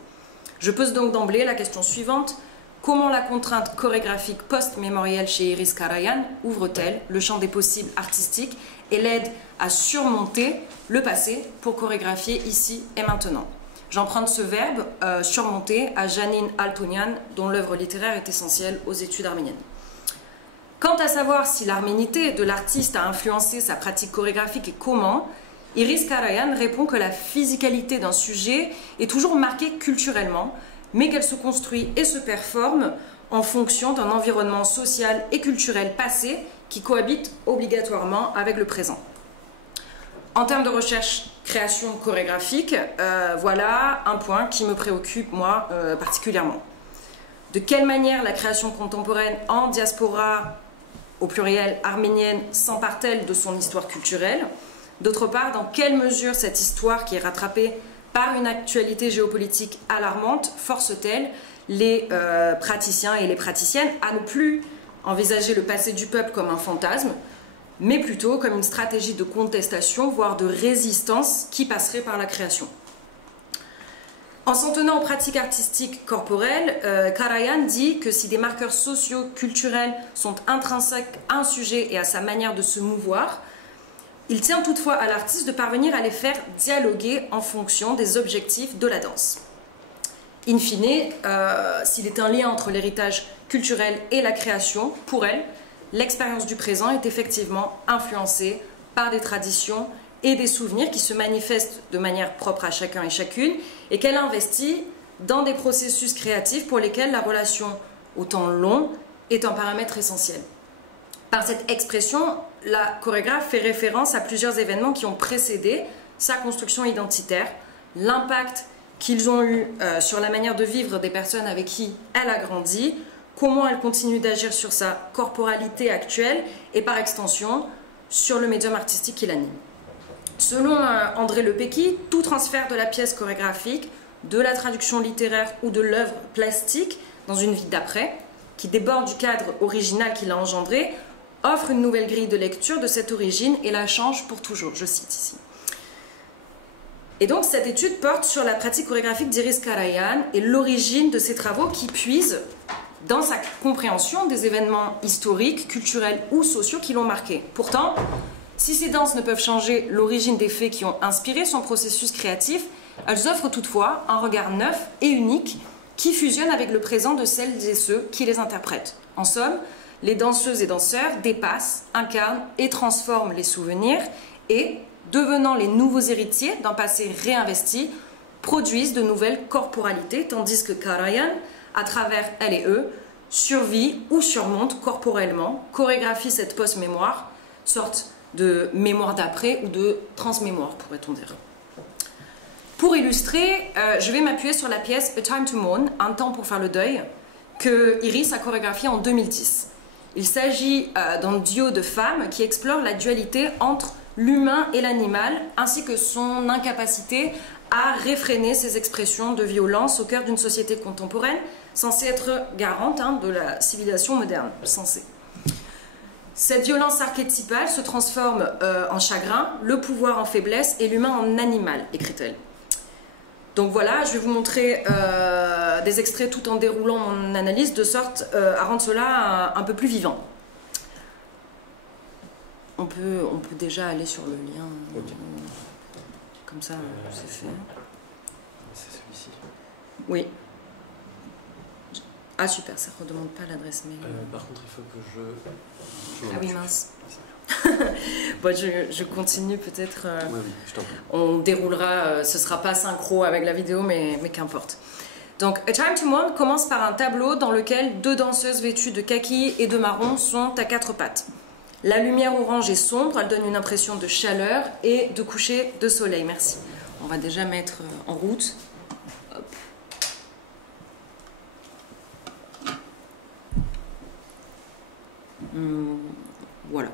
Je pose donc d'emblée la question suivante: comment la contrainte chorégraphique post-mémorielle chez Iris Karayan ouvre-t-elle le champ des possibles artistiques et l'aide à surmonter le passé pour chorégraphier ici et maintenant? j'emprunte ce verbe surmonter à Janine Altonian, dont l'œuvre littéraire est essentielle aux études arméniennes. Quant à savoir si l'arménité de l'artiste a influencé sa pratique chorégraphique et comment, Iris Karayan répond que la physicalité d'un sujet est toujours marquée culturellement, mais qu'elle se construit et se performe en fonction d'un environnement social et culturel passé qui cohabite obligatoirement avec le présent. En termes de recherche-création chorégraphique, voilà un point qui me préoccupe, moi, particulièrement. De quelle manière la création contemporaine en diaspora, au pluriel arménienne, s'empare-t-elle de son histoire culturelle? D'autre part, dans quelle mesure cette histoire qui est rattrapée par une actualité géopolitique alarmante force-t-elle les praticiens et les praticiennes à ne plus envisager le passé du peuple comme un fantasme, mais plutôt comme une stratégie de contestation, voire de résistance qui passerait par la création. En s'en tenant aux pratiques artistiques corporelles, Karayan dit que si des marqueurs socio-culturels sont intrinsèques à un sujet et à sa manière de se mouvoir, il tient toutefois à l'artiste de parvenir à les faire dialoguer en fonction des objectifs de la danse. In fine, s'il est un lien entre l'héritage culturel et la création, pour elle, l'expérience du présent est effectivement influencée par des traditions et des souvenirs qui se manifestent de manière propre à chacun et chacune et qu'elle investit dans des processus créatifs pour lesquels la relation au temps long est un paramètre essentiel. Par cette expression, la chorégraphe fait référence à plusieurs événements qui ont précédé sa construction identitaire, l'impact qu'ils ont eu sur la manière de vivre des personnes avec qui elle a grandi, comment elle continue d'agir sur sa corporalité actuelle et par extension sur le médium artistique qui l'anime. Selon André Lepecki, tout transfert de la pièce chorégraphique, de la traduction littéraire ou de l'œuvre plastique dans une vie d'après, qui déborde du cadre original qui l'a engendré, offre une nouvelle grille de lecture de cette origine et la change pour toujours, je cite ici. Et donc cette étude porte sur la pratique chorégraphique d'Iris Karayan et l'origine de ses travaux qui puisent dans sa compréhension des événements historiques, culturels ou sociaux qui l'ont marqué. Pourtant, si ces danses ne peuvent changer l'origine des faits qui ont inspiré son processus créatif, elles offrent toutefois un regard neuf et unique qui fusionne avec le présent de celles et ceux qui les interprètent. En somme, les danseuses et danseurs dépassent, incarnent et transforment les souvenirs et, devenant les nouveaux héritiers d'un passé réinvesti, produisent de nouvelles corporalités, tandis que Karayan, à travers elle et eux, survit ou surmonte corporellement, chorégraphie cette post-mémoire, sorte de mémoire d'après ou de transmémoire, pourrait-on dire. Pour illustrer, je vais m'appuyer sur la pièce A Time to Mourn, Un temps pour faire le deuil, que Iris a chorégraphiée en 2010. Il s'agit d'un duo de femmes qui explore la dualité entre l'humain et l'animal, ainsi que son incapacité à réfréner ses expressions de violence au cœur d'une société contemporaine, censée être garante de la civilisation moderne, censée. Cette violence archétypale se transforme en chagrin, le pouvoir en faiblesse et l'humain en animal, écrit-elle. Donc voilà, je vais vous montrer des extraits tout en déroulant mon analyse, de sorte à rendre cela un peu plus vivant. On peut déjà aller sur le lien, okay. Comme ça c'est fait. C'est celui-ci. Oui. Ah super, ça ne redemande pas l'adresse mail. Par contre, il faut que je ah oui, mince. Bon, je continue peut-être. Oui, je t'en prie. On déroulera, ce ne sera pas synchro avec la vidéo, mais qu'importe. Donc, A Time to Mourn commence par un tableau dans lequel deux danseuses vêtues de kaki et de marron sont à quatre pattes. La lumière orange est sombre, elle donne une impression de chaleur et de coucher de soleil. Merci. On va déjà mettre en route. Hop. Voilà.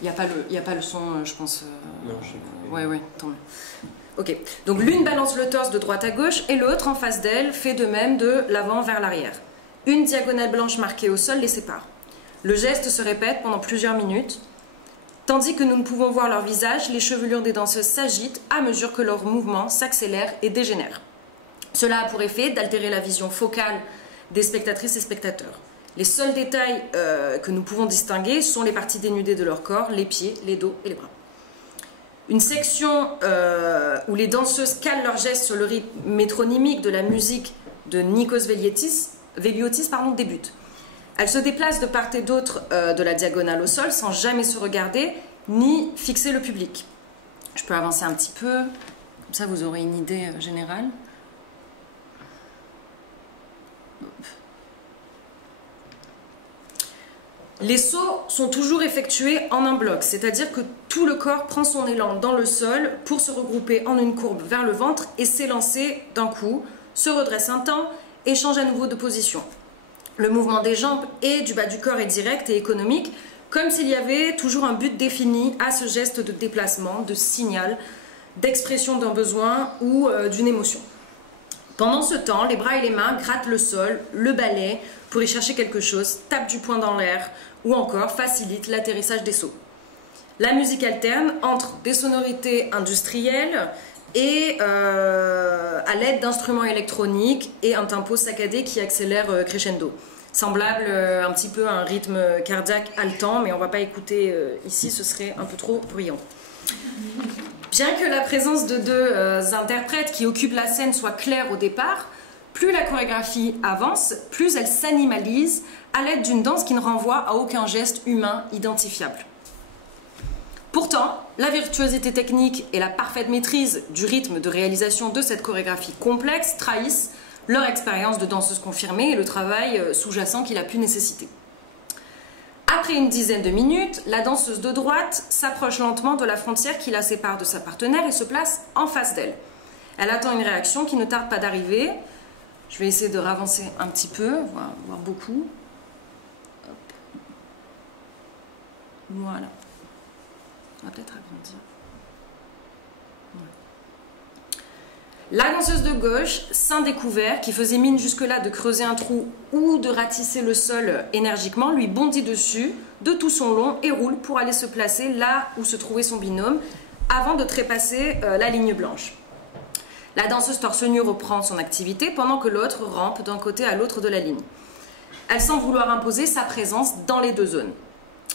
Il n'y a pas le son, je pense. Non, je sais pas. Ouais, tant mieux. Ok, donc l'une balance le torse de droite à gauche et l'autre, en face d'elle, fait de même de l'avant vers l'arrière. Une diagonale blanche marquée au sol les sépare. Le geste se répète pendant plusieurs minutes. Tandis que nous ne pouvons voir leur visage, les chevelures des danseuses s'agitent à mesure que leurs mouvements s'accélèrent et dégénèrent. Cela a pour effet d'altérer la vision focale des spectatrices et spectateurs. Les seuls détails que nous pouvons distinguer sont les parties dénudées de leur corps, les pieds, les dos et les bras. Une section où les danseuses calent leurs gestes sur le rythme métronymique de la musique de Nikos Veliotis débute. Elles se déplacent de part et d'autre de la diagonale au sol sans jamais se regarder ni fixer le public. Je peux avancer un petit peu, comme ça vous aurez une idée générale. Les sauts sont toujours effectués en un bloc, c'est-à-dire que tout le corps prend son élan dans le sol pour se regrouper en une courbe vers le ventre et s'élancer d'un coup, se redresse un temps et change à nouveau de position. Le mouvement des jambes et du bas du corps est direct et économique, comme s'il y avait toujours un but défini à ce geste de déplacement, de signal, d'expression d'un besoin ou d'une émotion. Pendant ce temps, les bras et les mains grattent le sol, le balayent pour y chercher quelque chose, tapent du poing dans l'air ou encore facilitent l'atterrissage des sauts. La musique alterne entre des sonorités industrielles et à l'aide d'instruments électroniques et un tempo saccadé qui accélère crescendo. Semblable un petit peu à un rythme cardiaque haletant, mais on ne va pas écouter ici, ce serait un peu trop bruyant. Bien que la présence de deux interprètes qui occupent la scène soit claire au départ, plus la chorégraphie avance, plus elle s'animalise à l'aide d'une danse qui ne renvoie à aucun geste humain identifiable. Pourtant, la virtuosité technique et la parfaite maîtrise du rythme de réalisation de cette chorégraphie complexe trahissent leur expérience de danseuse confirmée et le travail sous-jacent qu'il a pu nécessiter. Après une dizaine de minutes, la danseuse de droite s'approche lentement de la frontière qui la sépare de sa partenaire et se place en face d'elle. Elle attend une réaction qui ne tarde pas d'arriver. Je vais essayer de ravancer un petit peu, voire beaucoup. Hop. Voilà. On va peut-être agrandir. La danseuse de gauche, sein découvert, qui faisait mine jusque-là de creuser un trou ou de ratisser le sol énergiquement, lui bondit dessus de tout son long et roule pour aller se placer là où se trouvait son binôme avant de trépasser la ligne blanche. La danseuse torse nu reprend son activité pendant que l'autre rampe d'un côté à l'autre de la ligne. Elle semble vouloir imposer sa présence dans les deux zones.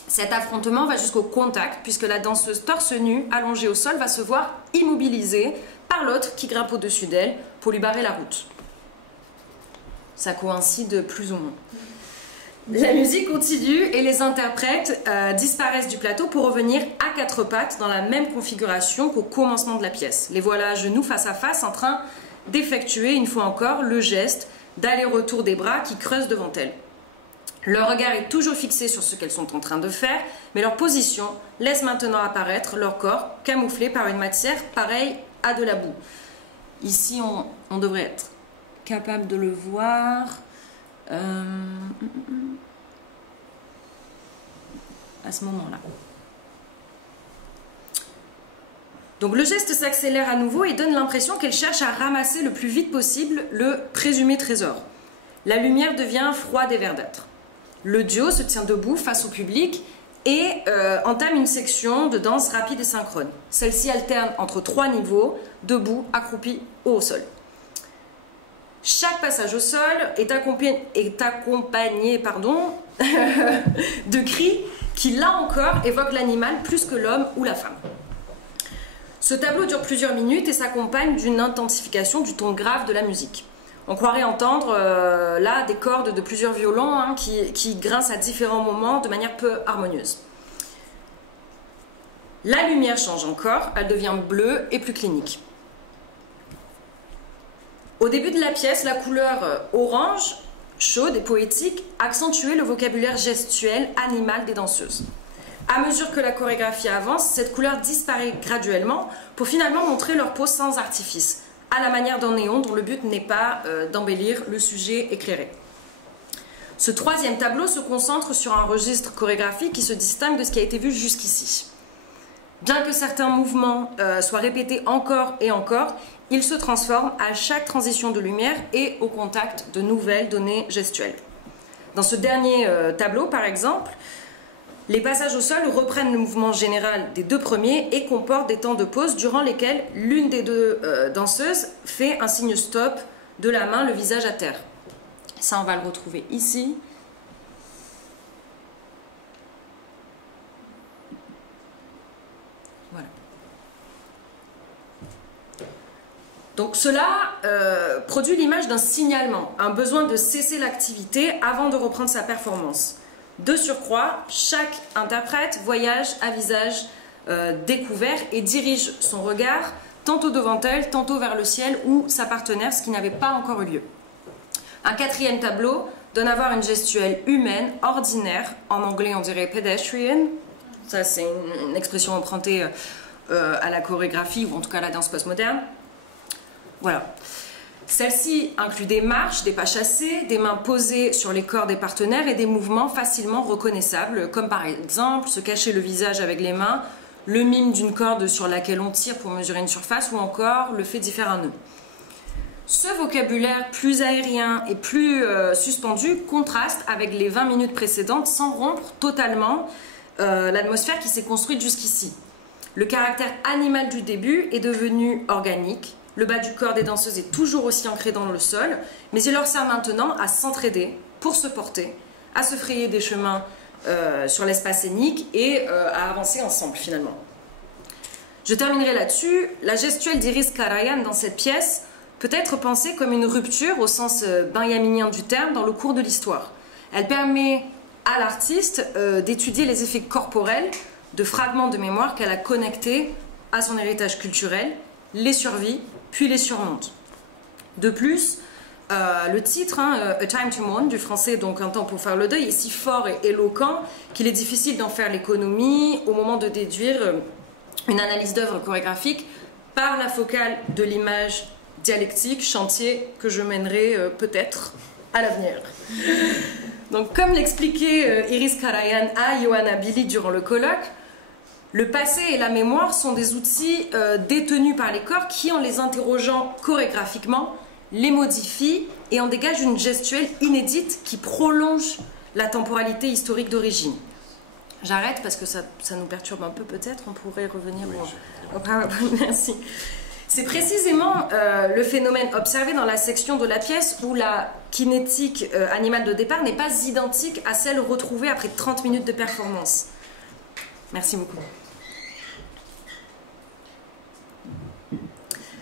Cet affrontement va jusqu'au contact puisque la danseuse torse nu allongée au sol va se voir immobilisée par l'autre qui grimpe au-dessus d'elle pour lui barrer la route. Ça coïncide plus ou moins. La musique continue et les interprètes disparaissent du plateau pour revenir à quatre pattes dans la même configuration qu'au commencement de la pièce. Les voilà à genoux face à face en train d'effectuer une fois encore le geste d'aller-retour des bras qui creusent devant elles. Leur regard est toujours fixé sur ce qu'elles sont en train de faire, mais leur position laisse maintenant apparaître leur corps camouflé par une matière pareille à de la boue. Ici, on devrait être capable de le voir. À ce moment-là. Donc le geste s'accélère à nouveau et donne l'impression qu'elle cherche à ramasser le plus vite possible le présumé trésor. La lumière devient froide et verdâtre. Le duo se tient debout face au public et entame une section de danse rapide et synchrone. Celle-ci alterne entre 3 niveaux, debout, accroupi ou au sol. Chaque passage au sol est accompagné de cris qui, là encore, évoquent l'animal plus que l'homme ou la femme. Ce tableau dure plusieurs minutes et s'accompagne d'une intensification du ton grave de la musique. On croirait entendre là des cordes de plusieurs violons qui grincent à différents moments de manière peu harmonieuse. La lumière change encore, elle devient bleue et plus clinique. Au début de la pièce, la couleur orange, chaude et poétique, accentuait le vocabulaire gestuel animal des danseuses. À mesure que la chorégraphie avance, cette couleur disparaît graduellement pour finalement montrer leur peau sans artifice, à la manière d'un néon dont le but n'est pas d'embellir le sujet éclairé. Ce troisième tableau se concentre sur un registre chorégraphique qui se distingue de ce qui a été vu jusqu'ici. Bien que certains mouvements soient répétés encore et encore, ils se transforment à chaque transition de lumière et au contact de nouvelles données gestuelles. Dans ce dernier tableau, par exemple, les passages au sol reprennent le mouvement général des deux premiers et comportent des temps de pause durant lesquels l'une des deux danseuses fait un signe stop de la main, le visage à terre. Ça, on va le retrouver ici. Voilà. Donc cela produit l'image d'un signalement, un besoin de cesser l'activité avant de reprendre sa performance. De surcroît, chaque interprète voyage à visage découvert et dirige son regard tantôt devant elle, tantôt vers le ciel ou sa partenaire, ce qui n'avait pas encore eu lieu. Un quatrième tableau donne à voir une gestuelle humaine, ordinaire, en anglais on dirait pedestrian, ça c'est une expression empruntée à la chorégraphie ou en tout cas à la danse postmoderne. Voilà. Celle-ci inclut des marches, des pas chassés, des mains posées sur les corps des partenaires et des mouvements facilement reconnaissables, comme par exemple se cacher le visage avec les mains, le mime d'une corde sur laquelle on tire pour mesurer une surface ou encore le fait d'y faire un nœud. Ce vocabulaire plus aérien et plus suspendu contraste avec les 20 minutes précédentes sans rompre totalement l'atmosphère qui s'est construite jusqu'ici. Le caractère animal du début est devenu organique. Le bas du corps des danseuses est toujours aussi ancré dans le sol, mais il leur sert maintenant à s'entraider pour se porter, à se frayer des chemins sur l'espace scénique et à avancer ensemble finalement. Je terminerai là-dessus. La gestuelle d'Iris Karayan dans cette pièce peut être pensée comme une rupture au sens benjaminien du terme dans le cours de l'histoire. Elle permet à l'artiste d'étudier les effets corporels de fragments de mémoire qu'elle a connectés à son héritage culturel, les survit, puis les surmonte. De plus, le titre, A Time to Mourn, du français, donc Un temps pour faire le deuil, est si fort et éloquent qu'il est difficile d'en faire l'économie au moment de déduire une analyse d'œuvre chorégraphique par la focale de l'image dialectique, chantier que je mènerai peut-être à l'avenir. Donc, comme l'expliquait Iris Karayan à Johanna Billy durant le colloque, le passé et la mémoire sont des outils détenus par les corps qui, en les interrogeant chorégraphiquement, les modifient et en dégagent une gestuelle inédite qui prolonge la temporalité historique d'origine. J'arrête parce que ça nous perturbe un peu peut-être, on pourrait revenir au PowerPoint. Merci. C'est précisément le phénomène observé dans la section de la pièce où la kinétique animale de départ n'est pas identique à celle retrouvée après 30 minutes de performance. Merci beaucoup.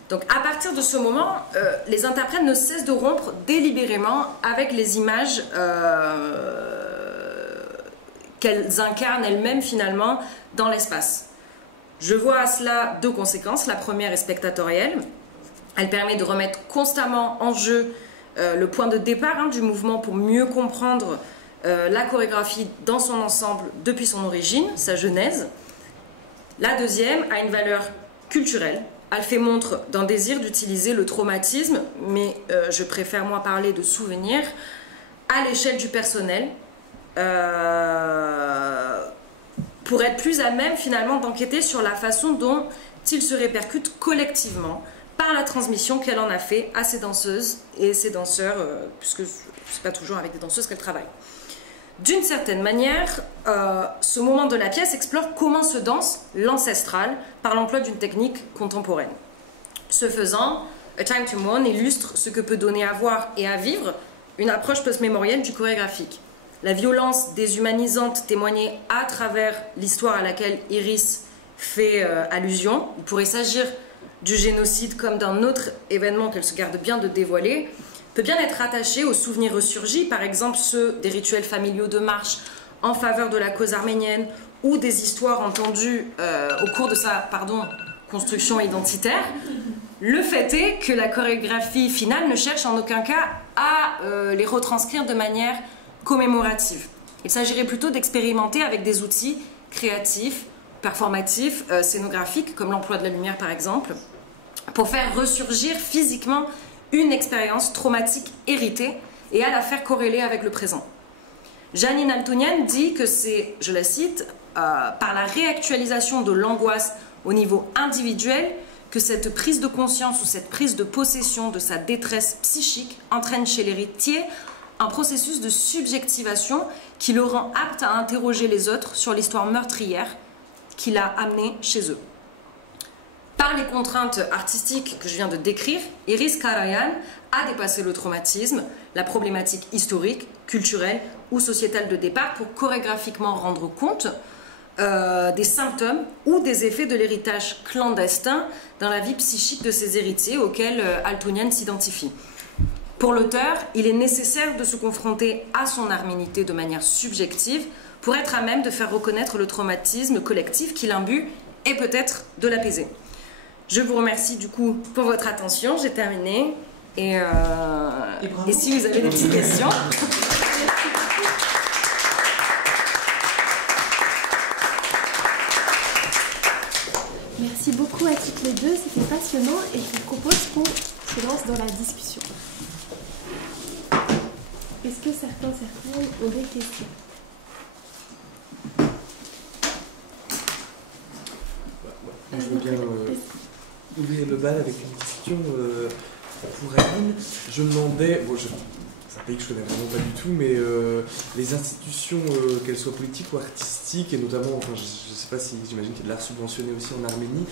Donc à partir de ce moment, les interprètes ne cessent de rompre délibérément avec les images qu'elles incarnent elles-mêmes finalement dans l'espace. Je vois à cela deux conséquences. La première est spectatorielle. Elle permet de remettre constamment en jeu le point de départ du mouvement pour mieux comprendre la chorégraphie dans son ensemble depuis son origine, sa genèse. La deuxième a une valeur culturelle. Elle fait montre d'un désir d'utiliser le traumatisme, mais je préfère moi parler de souvenir, à l'échelle du personnel, pour être plus à même finalement d'enquêter sur la façon dont il se répercute collectivement par la transmission qu'elle en a fait à ses danseuses et ses danseurs, puisque c'est pas toujours avec des danseuses qu'elle travaille. D'une certaine manière, ce moment de la pièce explore comment se danse l'ancestral par l'emploi d'une technique contemporaine. Ce faisant, A Time to Mourn illustre ce que peut donner à voir et à vivre une approche post-mémorielle du chorégraphique. La violence déshumanisante témoignée à travers l'histoire à laquelle Iris fait allusion. Il pourrait s'agir du génocide comme d'un autre événement qu'elle se garde bien de dévoiler, peut bien être attaché aux souvenirs ressurgis, par exemple ceux des rituels familiaux de marche en faveur de la cause arménienne ou des histoires entendues au cours de sa construction identitaire. Le fait est que la chorégraphie finale ne cherche en aucun cas à les retranscrire de manière commémorative. Il s'agirait plutôt d'expérimenter avec des outils créatifs, performatifs, scénographiques, comme l'emploi de la lumière par exemple, pour faire ressurgir physiquement une expérience traumatique héritée et à la faire corréler avec le présent. Janine Altonian dit que c'est, je la cite, par la réactualisation de l'angoisse au niveau individuel que cette prise de conscience ou cette prise de possession de sa détresse psychique entraîne chez l'héritier un processus de subjectivation qui le rend apte à interroger les autres sur l'histoire meurtrière qu'il a amenée chez eux. Par les contraintes artistiques que je viens de décrire, Iris Karayan a dépassé le traumatisme, la problématique historique, culturelle ou sociétale de départ pour chorégraphiquement rendre compte des symptômes ou des effets de l'héritage clandestin dans la vie psychique de ses héritiers auxquels Altounian s'identifie. Pour l'auteur, il est nécessaire de se confronter à son arménité de manière subjective pour être à même de faire reconnaître le traumatisme collectif qui l'imbue et peut-être de l'apaiser. Je vous remercie du coup pour votre attention, j'ai terminé. Et si vous avez des petites questions... Merci beaucoup à toutes les deux, c'était passionnant et je vous propose qu'on se lance dans la discussion. Est-ce que certaines ont des questions? Je veux bien ouvrir le bal avec une question pour Aline. Je me demandais, bon, c'est un pays que je connais vraiment pas du tout, mais les institutions, qu'elles soient politiques ou artistiques, et notamment, enfin, je ne sais pas si, j'imagine qu'il y a de l'art subventionné aussi en Arménie,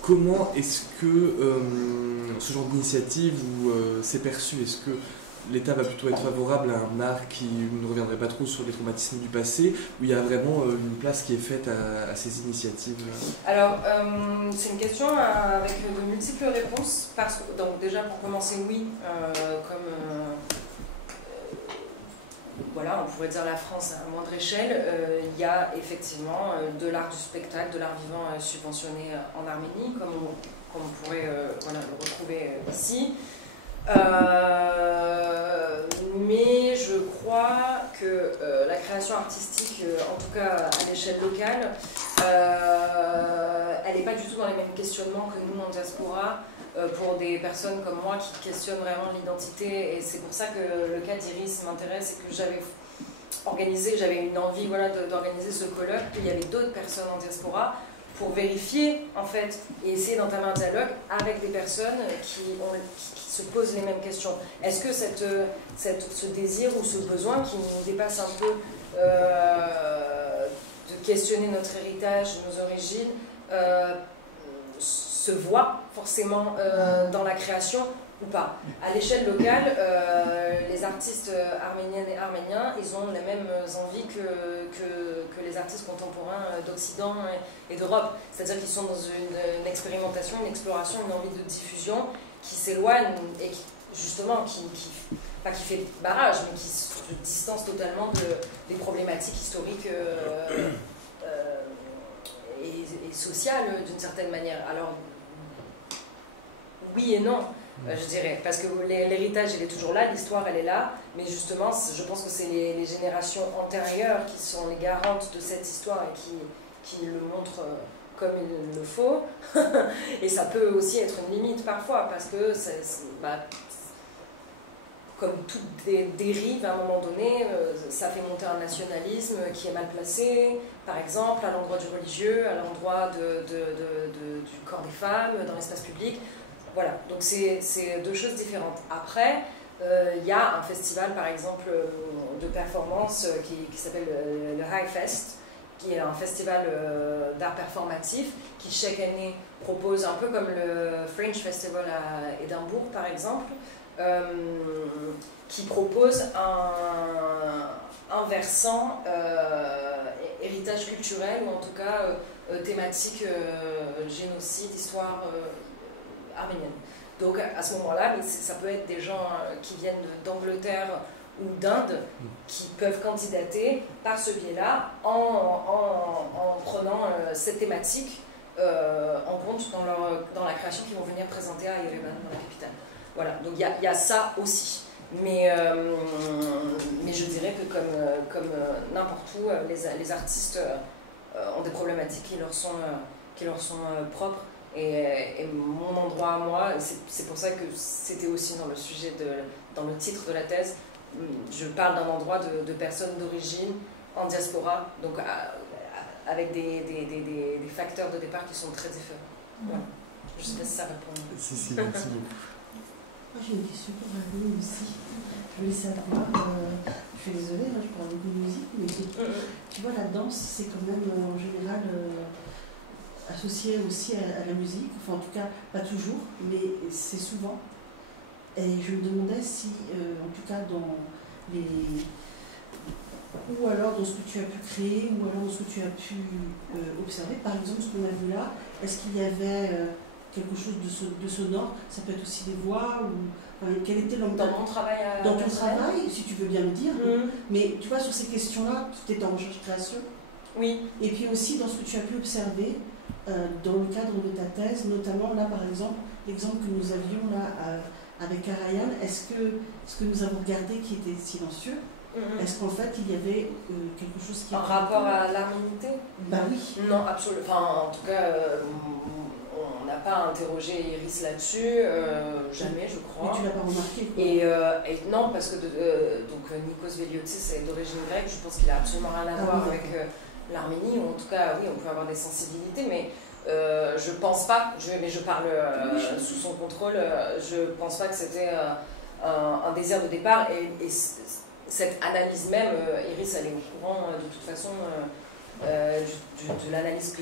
comment est-ce que ce genre d'initiative c'est perçu? Est-ce que l'État va plutôt être favorable à un art qui ne reviendrait pas trop sur les traumatismes du passé, où il y a vraiment une place qui est faite à ces initiatives? Alors, c'est une question avec de multiples réponses. Donc déjà, pour commencer, oui, voilà, on pourrait dire la France à moindre échelle, il y a effectivement de l'art du spectacle, de l'art vivant subventionné en Arménie, comme on pourrait voilà, le retrouver ici. Mais je crois que la création artistique, en tout cas à l'échelle locale, elle n'est pas du tout dans les mêmes questionnements que nous en diaspora, pour des personnes comme moi qui questionnent vraiment l'identité. Et c'est pour ça que le cas d'Iris m'intéresse et que j'avais une envie voilà, d'organiser ce colloque. Il y avait d'autres personnes en diaspora pour vérifier en fait et essayer d'entamer un dialogue avec des personnes qui se posent les mêmes questions. Est-ce que ce désir ou ce besoin qui nous dépasse un peu de questionner notre héritage, nos origines, se voit forcément dans la création ou pas? À l'échelle locale, les artistes arméniennes et arméniens, ils ont les mêmes envies que les artistes contemporains d'Occident et d'Europe. C'est-à-dire qu'ils sont dans une expérimentation, une exploration, une envie de diffusion qui s'éloigne et qui, justement, pas qui fait barrage, mais qui se distance totalement des problématiques historiques et sociales d'une certaine manière. Alors, oui et non. Je dirais, parce que l'héritage il est toujours là, l'histoire elle est là, mais justement je pense que c'est les générations antérieures qui sont les garantes de cette histoire et qui le montrent comme il le faut. Et ça peut aussi être une limite parfois, parce que comme toute dérive à un moment donné, ça fait monter un nationalisme qui est mal placé, par exemple à l'endroit du religieux, à l'endroit du corps des femmes, dans l'espace public. Voilà, donc c'est deux choses différentes. Après, il y a un festival, par exemple, de performance qui s'appelle le High Fest, qui est un festival d'art performatif qui, chaque année, propose, un peu comme le Fringe Festival à Édimbourg, par exemple, qui propose un versant héritage culturel, ou en tout cas thématique génocide, histoire arménienne. Donc à ce moment-là, ça peut être des gens qui viennent d'Angleterre ou d'Inde qui peuvent candidater par ce biais-là en prenant cette thématique en compte dans la création qu'ils vont venir présenter à Yerevan, dans la capitale. Voilà, donc il y a ça aussi. Mais je dirais que comme n'importe où, les artistes ont des problématiques qui leur sont propres. Et mon endroit à moi, c'est pour ça que c'était aussi dans le sujet, dans le titre de la thèse, je parle d'un endroit de personnes d'origine en diaspora, donc avec des facteurs de départ qui sont très différents. Voilà. Je ne sais pas si ça répond. Si, merci beaucoup. Moi j'ai une question pour Aline aussi. Je voulais savoir, je suis désolée, je parle beaucoup de musique, mais tu vois, la danse, c'est quand même en général associé aussi à la musique, enfin en tout cas pas toujours, mais c'est souvent. Et je me demandais si, en tout cas dans ou alors dans ce que tu as pu créer, ou alors dans ce que tu as pu observer. Par exemple, ce qu'on a vu là, est-ce qu'il y avait quelque chose de sonore? Ça peut être aussi des voix, ou quel était Dans mon travail dans ton travail, si tu veux bien le dire. Mmh. Mais tu vois, sur ces questions-là, tu étais en recherche-création. Oui. Et puis aussi dans ce que tu as pu observer dans le cadre de ta thèse, notamment là par exemple, l'exemple que nous avions là avec Arayan, est-ce que ce que nous avons regardé qui était silencieux, est-ce qu'en fait il y avait quelque chose qui... En rapport à l'harmonité? Bah oui. Non, absolument. Enfin, en tout cas, on n'a pas interrogé Iris là-dessus, jamais, je crois. Mais tu l'as pas remarqué, quoi. Et non, parce que donc Nikos Veliotis est d'origine grecque, je pense qu'il a absolument rien à voir avec l'Arménie, ou en tout cas, oui, on peut avoir des sensibilités, mais je pense pas, mais je parle sous son contrôle, je pense pas que c'était un désir de départ, et cette analyse même, Iris, elle est au courant de toute façon de l'analyse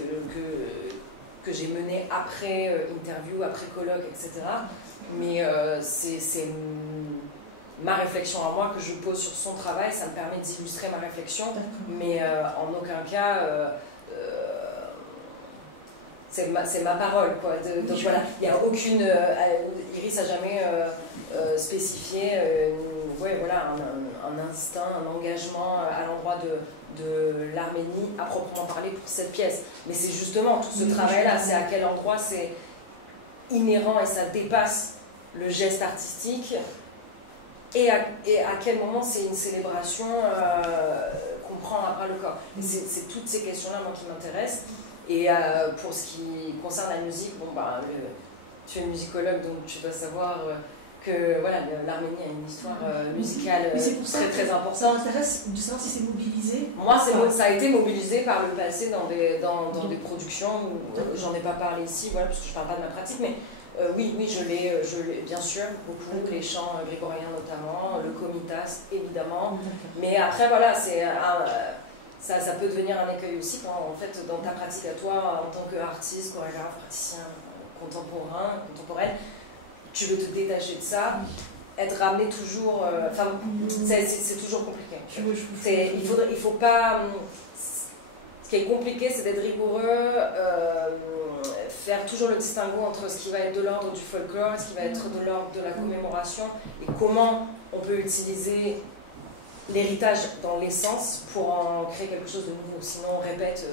que j'ai menée après interview, après colloque, etc. Mais c'est ma réflexion à moi que je pose sur son travail, ça me permet d'illustrer ma réflexion, mais en aucun cas c'est ma parole, quoi. Donc voilà, il n'y a aucune... Iris n'a jamais spécifié un instinct, un engagement à l'endroit de l'Arménie à proprement parler pour cette pièce. Mais c'est justement tout ce travail-là, c'est à quel endroit c'est inhérent et ça dépasse le geste artistique, et à quel moment c'est une célébration qu'on prend à bras le corps. Et c'est toutes ces questions-là, moi, qui m'intéressent. Et pour ce qui concerne la musique, bon, bah, tu es musicologue, donc tu dois savoir que voilà, l'Arménie a une histoire musicale très très importante. Ça m'intéresse de savoir si c'est mobilisé. Moi, ça a été mobilisé par le passé dans des productions où j'en ai pas parlé ici, voilà, parce que je parle pas de ma pratique, mais oui, je l'ai bien sûr, beaucoup, les chants grégoriens notamment, le komitas évidemment, mais après voilà, ça peut devenir un écueil aussi quand en fait dans ta pratique à toi en tant qu'artiste, chorégraphe, praticien contemporaine, tu veux te détacher de ça, être ramené toujours, c'est toujours compliqué. Il faut pas... Ce qui est compliqué, c'est d'être rigoureux, faire toujours le distinguo entre ce qui va être de l'ordre du folklore et ce qui va être de l'ordre de la commémoration, et comment on peut utiliser l'héritage dans l'essence pour en créer quelque chose de nouveau. Sinon, on répète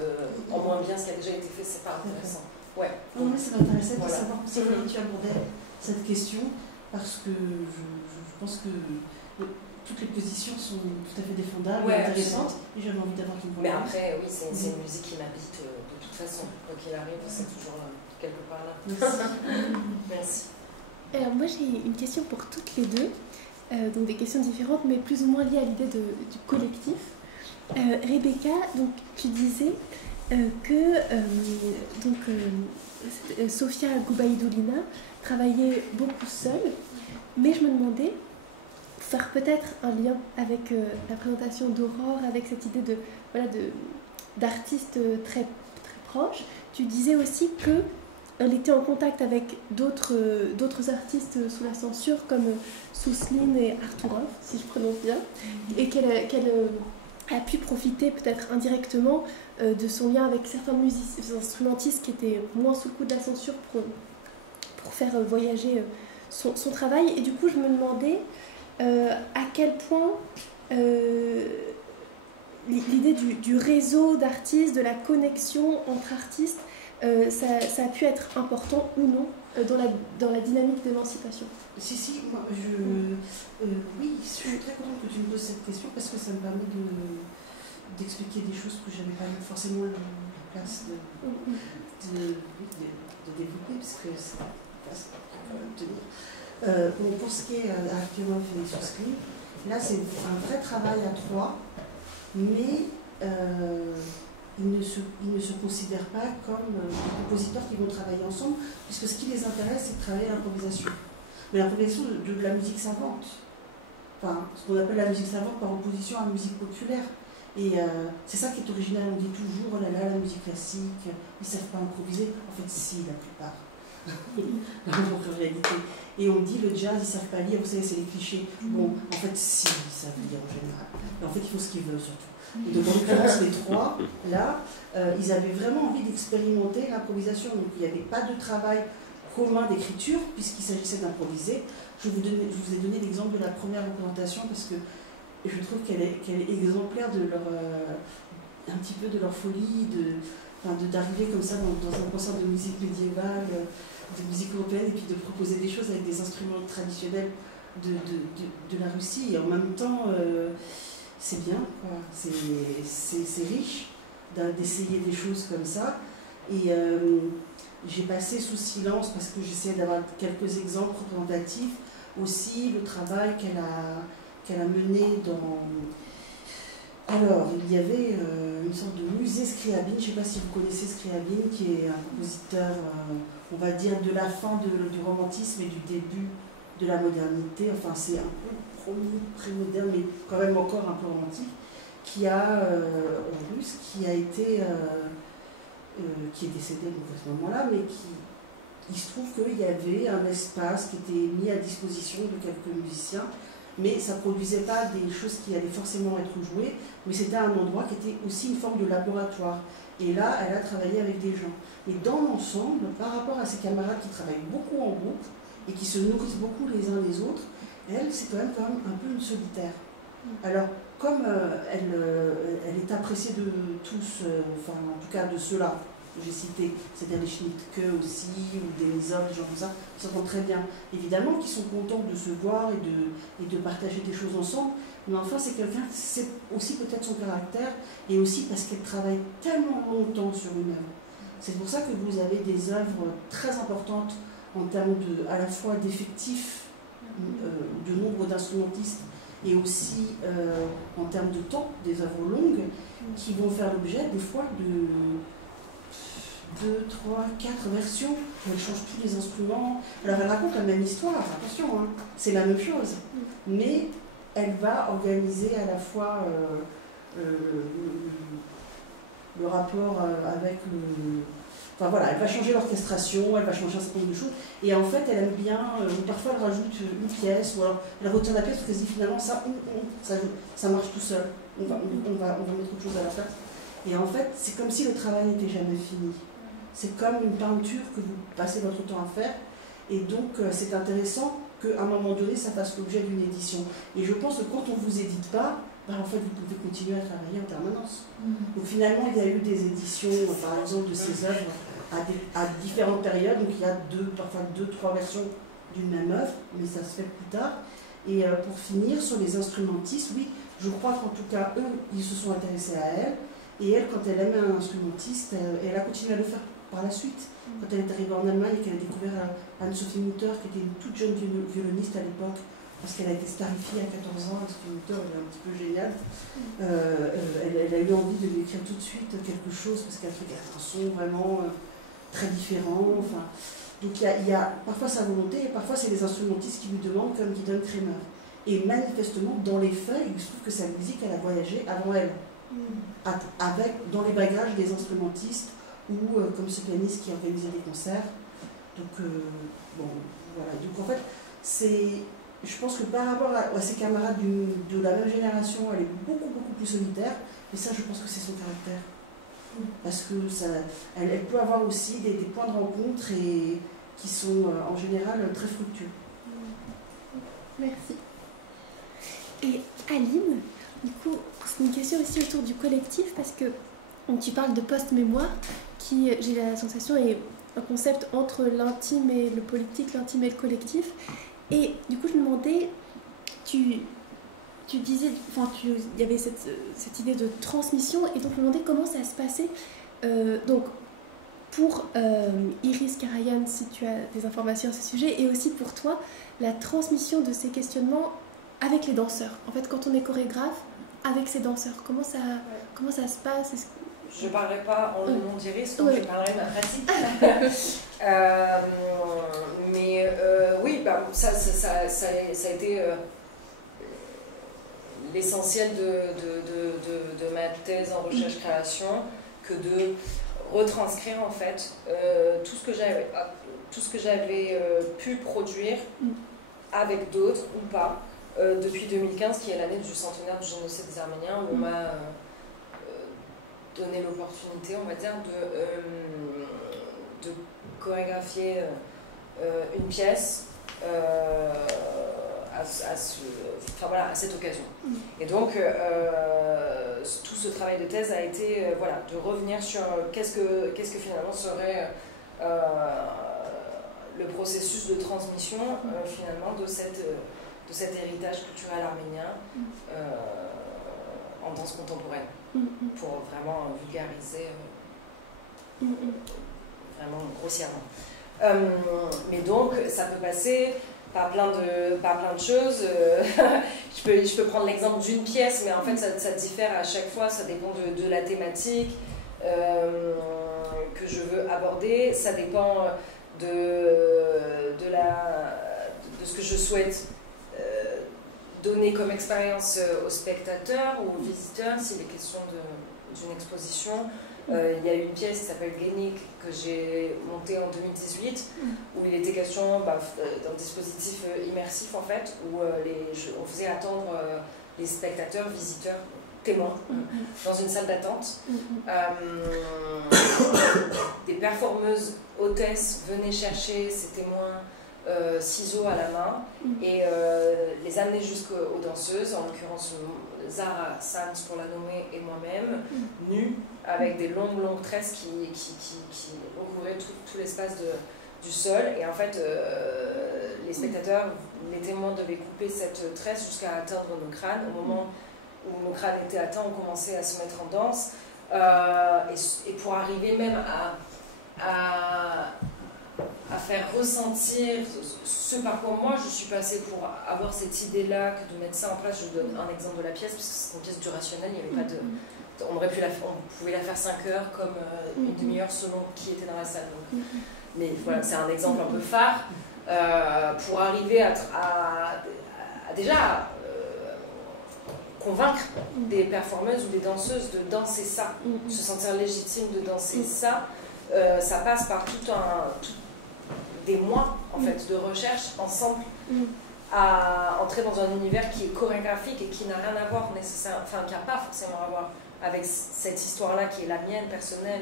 en moins bien ce qui a déjà été fait, c'est pas intéressant. Ouais. Non, mais ça m'intéressait de savoir comment tu abordais cette question, parce que je pense que toutes les positions sont tout à fait défendables, intéressantes, et j'avais envie d'avoir une... Mais après, oui, c'est une musique qui m'habite de toute façon. Quoi qu'il arrive, c'est toujours quelque part là. Merci. Merci. Alors moi j'ai une question pour toutes les deux, donc des questions différentes, mais plus ou moins liées à l'idée du collectif. Rebecca, donc tu disais que Sofia Goubaïdoulina travaillait beaucoup seule, mais je me demandais, faire peut-être un lien avec la présentation d'Aurore, avec cette idée d'artistes très, très proches. Tu disais aussi qu'elle était en contact avec d'autres artistes sous la censure, comme Sousline et Arturov, si je prononce bien, et qu'elle a pu profiter peut-être indirectement de son lien avec certains instrumentistes qui étaient moins sous le coup de la censure pour faire voyager son travail. Et du coup, je me demandais à quel point l'idée du réseau d'artistes, de la connexion entre artistes, ça a pu être important ou non dans la dynamique d'émancipation. Si, moi, oui, je suis très contente que tu me poses cette question, parce que ça me permet d'expliquer des choses que je n'avais pas forcément la place de développer, parce que c'est quand même tenir. Pour ce qui est Arturov et Sousline, là c'est un vrai travail à trois, mais ils ne se considèrent pas comme des compositeurs qui vont travailler ensemble, puisque ce qui les intéresse, c'est de travailler à l'improvisation. Mais l'improvisation de la musique savante, enfin, ce qu'on appelle la musique savante par opposition à la musique populaire. Et c'est ça qui est original, on dit toujours, oh là là, la musique classique, ils ne savent pas improviser. En fait, si, la plupart. en réalité. Et on dit le jazz, ils savent pas lire, vous savez, c'est les clichés. Bon, en fait, si, ils savent lire en général. Mais en fait, ils font ce qu'ils veulent surtout. Et donc, en l'occurrence, les trois, là, ils avaient vraiment envie d'expérimenter l'improvisation. Donc, il n'y avait pas de travail commun d'écriture, puisqu'il s'agissait d'improviser. Je vous ai donné l'exemple de la première représentation, parce que je trouve qu'elle est exemplaire de leur, un petit peu de leur folie, d'arriver comme ça dans un concert de musique médiévale, de musique européenne, et puis de proposer des choses avec des instruments traditionnels de la Russie. Et en même temps, c'est bien, quoi. C'est riche d'essayer des choses comme ça. Et j'ai passé sous silence, parce que j'essaie d'avoir quelques exemples représentatifs, aussi le travail qu'elle a mené dans... Alors, il y avait une sorte de musée Scriabine, je ne sais pas si vous connaissez Scriabine, qui est un compositeur, on va dire, de la fin du romantisme et du début de la modernité. Enfin, c'est un peu pré-moderne, mais quand même encore un peu romantique, qui a, en russe, qui a été, qui est décédé donc, à ce moment-là, mais il se trouve qu'il y avait un espace qui était mis à disposition de quelques musiciens, mais ça ne produisait pas des choses qui allaient forcément être jouées, mais c'était un endroit qui était aussi une forme de laboratoire. Et là, elle a travaillé avec des gens. Mais dans l'ensemble, par rapport à ses camarades qui travaillent beaucoup en groupe et qui se nourrissent beaucoup les uns les autres, elle, c'est quand même un peu une solitaire. Alors, comme elle est appréciée de tous, enfin en tout cas de ceux-là que j'ai cités, c'est-à-dire les Schnittke aussi, ou Denisov, des gens comme ça, qui s'entendent très bien. Évidemment qu'ils sont contents de se voir et de partager des choses ensemble, mais enfin c'est quelqu'un, c'est aussi peut-être son caractère, et aussi parce qu'elle travaille tellement longtemps sur une œuvre. C'est pour ça que vous avez des œuvres très importantes en termes à la fois d'effectifs, de nombre d'instrumentistes, et aussi en termes de temps, des œuvres longues, qui vont faire l'objet des fois de 2, 3, 4 versions. Elle change tous les instruments. Alors elle raconte la même histoire, attention, hein, c'est la même chose. Mais elle va organiser à la fois le rapport avec le... Enfin voilà, elle va changer l'orchestration, elle va changer un certain nombre de choses. Et en fait, elle aime bien, parfois elle rajoute une pièce, ou alors elle retient la pièce parce qu'elle se dit finalement ça marche tout seul. On va mettre autre chose à la place. Et en fait, c'est comme si le travail n'était jamais fini. C'est comme une peinture que vous passez votre temps à faire. Et donc, c'est intéressant qu'à un moment donné, ça fasse l'objet d'une édition. Et je pense que quand on ne vous édite pas, en fait, vous pouvez continuer à travailler en permanence. Donc finalement, il y a eu des éditions, par exemple, de ces œuvres à différentes périodes. Donc il y a parfois 2, 3 versions d'une même œuvre, mais ça se fait plus tard. Et pour finir, sur les instrumentistes, oui, je crois qu'en tout cas, eux, ils se sont intéressés à elle. Et elle, quand elle aimait un instrumentiste, elle a continué à le faire par la suite. Quand elle est arrivée en Allemagne et qu'elle a découvert Anne-Sophie Mutter, qui était une toute jeune violoniste à l'époque, parce qu'elle a été starifiée à 14 ans, Anne-Sophie Mutter, elle est un petit peu géniale. Elle a eu envie de lui écrire tout de suite quelque chose, parce qu'elle fait un son vraiment très différent. Enfin, donc il y a parfois sa volonté, et parfois c'est les instrumentistes qui lui demandent, comme Gideon Kremer. Et manifestement, dans les faits, il se trouve que sa musique, elle a voyagé avant elle. Dans les bagages des instrumentistes ou comme ce pianiste qui organisait des concerts. Donc, bon, voilà. Donc, en fait, je pense que par rapport à ses camarades de la même génération, elle est beaucoup, beaucoup plus solitaire. Et ça, je pense que c'est son caractère. Parce que elle peut avoir aussi des points de rencontre qui sont en général très fructueux. Merci. Et Aline, du coup, c'est une question aussi autour du collectif, parce que tu parles de post-mémoire, qui, j'ai la sensation, est un concept entre l'intime et le politique, l'intime et le collectif. Et du coup, je me demandais, tu disais, il y avait cette idée de transmission, et donc je me demandais comment ça se passait. Donc, pour Iris Karajan, si tu as des informations à ce sujet, et aussi pour toi, la transmission de ces questionnements avec les danseurs. En fait, quand on est chorégraphe, avec ces danseurs, comment ça se passe? Je ne parlerai pas en nom d'Iris, donc je parlerai de ma pratique. Mais oui, ça a été l'essentiel de ma thèse en recherche-création, que de retranscrire en fait tout ce que j'avais pu produire avec d'autres ou pas depuis 2015, qui est l'année du centenaire du génocide des Arméniens, où on m'a donné l'opportunité, on va dire, de chorégraphier une pièce à cette occasion. Et donc, tout ce travail de thèse a été de revenir sur qu'est-ce que finalement serait le processus de transmission finalement de cet héritage culturel arménien en danse contemporaine, pour vraiment vulgariser vraiment grossièrement. Mais donc, ça peut passer par plein de choses. Je peux prendre l'exemple d'une pièce, mais en fait, ça diffère à chaque fois, ça dépend de la thématique que je veux aborder, ça dépend de ce que je souhaite donner comme expérience aux spectateurs ou aux visiteurs, s'il est question d'une exposition. Il y a une pièce qui s'appelle Génik que j'ai montée en 2018 où il était question d'un dispositif immersif en fait, où on faisait attendre les spectateurs, visiteurs, témoins dans une salle d'attente. Des performeuses hôtesses venaient chercher ces témoins ciseaux à la main et les amener jusqu'aux danseuses, en l'occurrence Zara Sanz pour la nommer et moi-même, nus avec des longues tresses qui recouvraient tout l'espace du sol. Et en fait, les spectateurs, les témoins devaient couper cette tresse jusqu'à atteindre nos crânes. Au moment où nos crânes étaient atteints, on commençait à se mettre en danse. Et pour arriver même à faire ressentir ce par quoi moi je suis passée pour avoir cette idée-là, que de mettre ça en place. Je vous donne un exemple de la pièce, parce que c'est une pièce du rationnel, il n'y avait pas de... On pouvait la faire 5 heures comme une demi-heure selon qui était dans la salle. Donc. Mais voilà, c'est un exemple un peu phare pour arriver à déjà convaincre des performeuses ou des danseuses de danser ça, se sentir légitime de danser ça. Ça passe par des mois en fait, de recherche ensemble à entrer dans un univers qui est chorégraphique et qui n'a rien à voir nécessairement, enfin qui n'a pas forcément à voir avec cette histoire-là qui est la mienne personnelle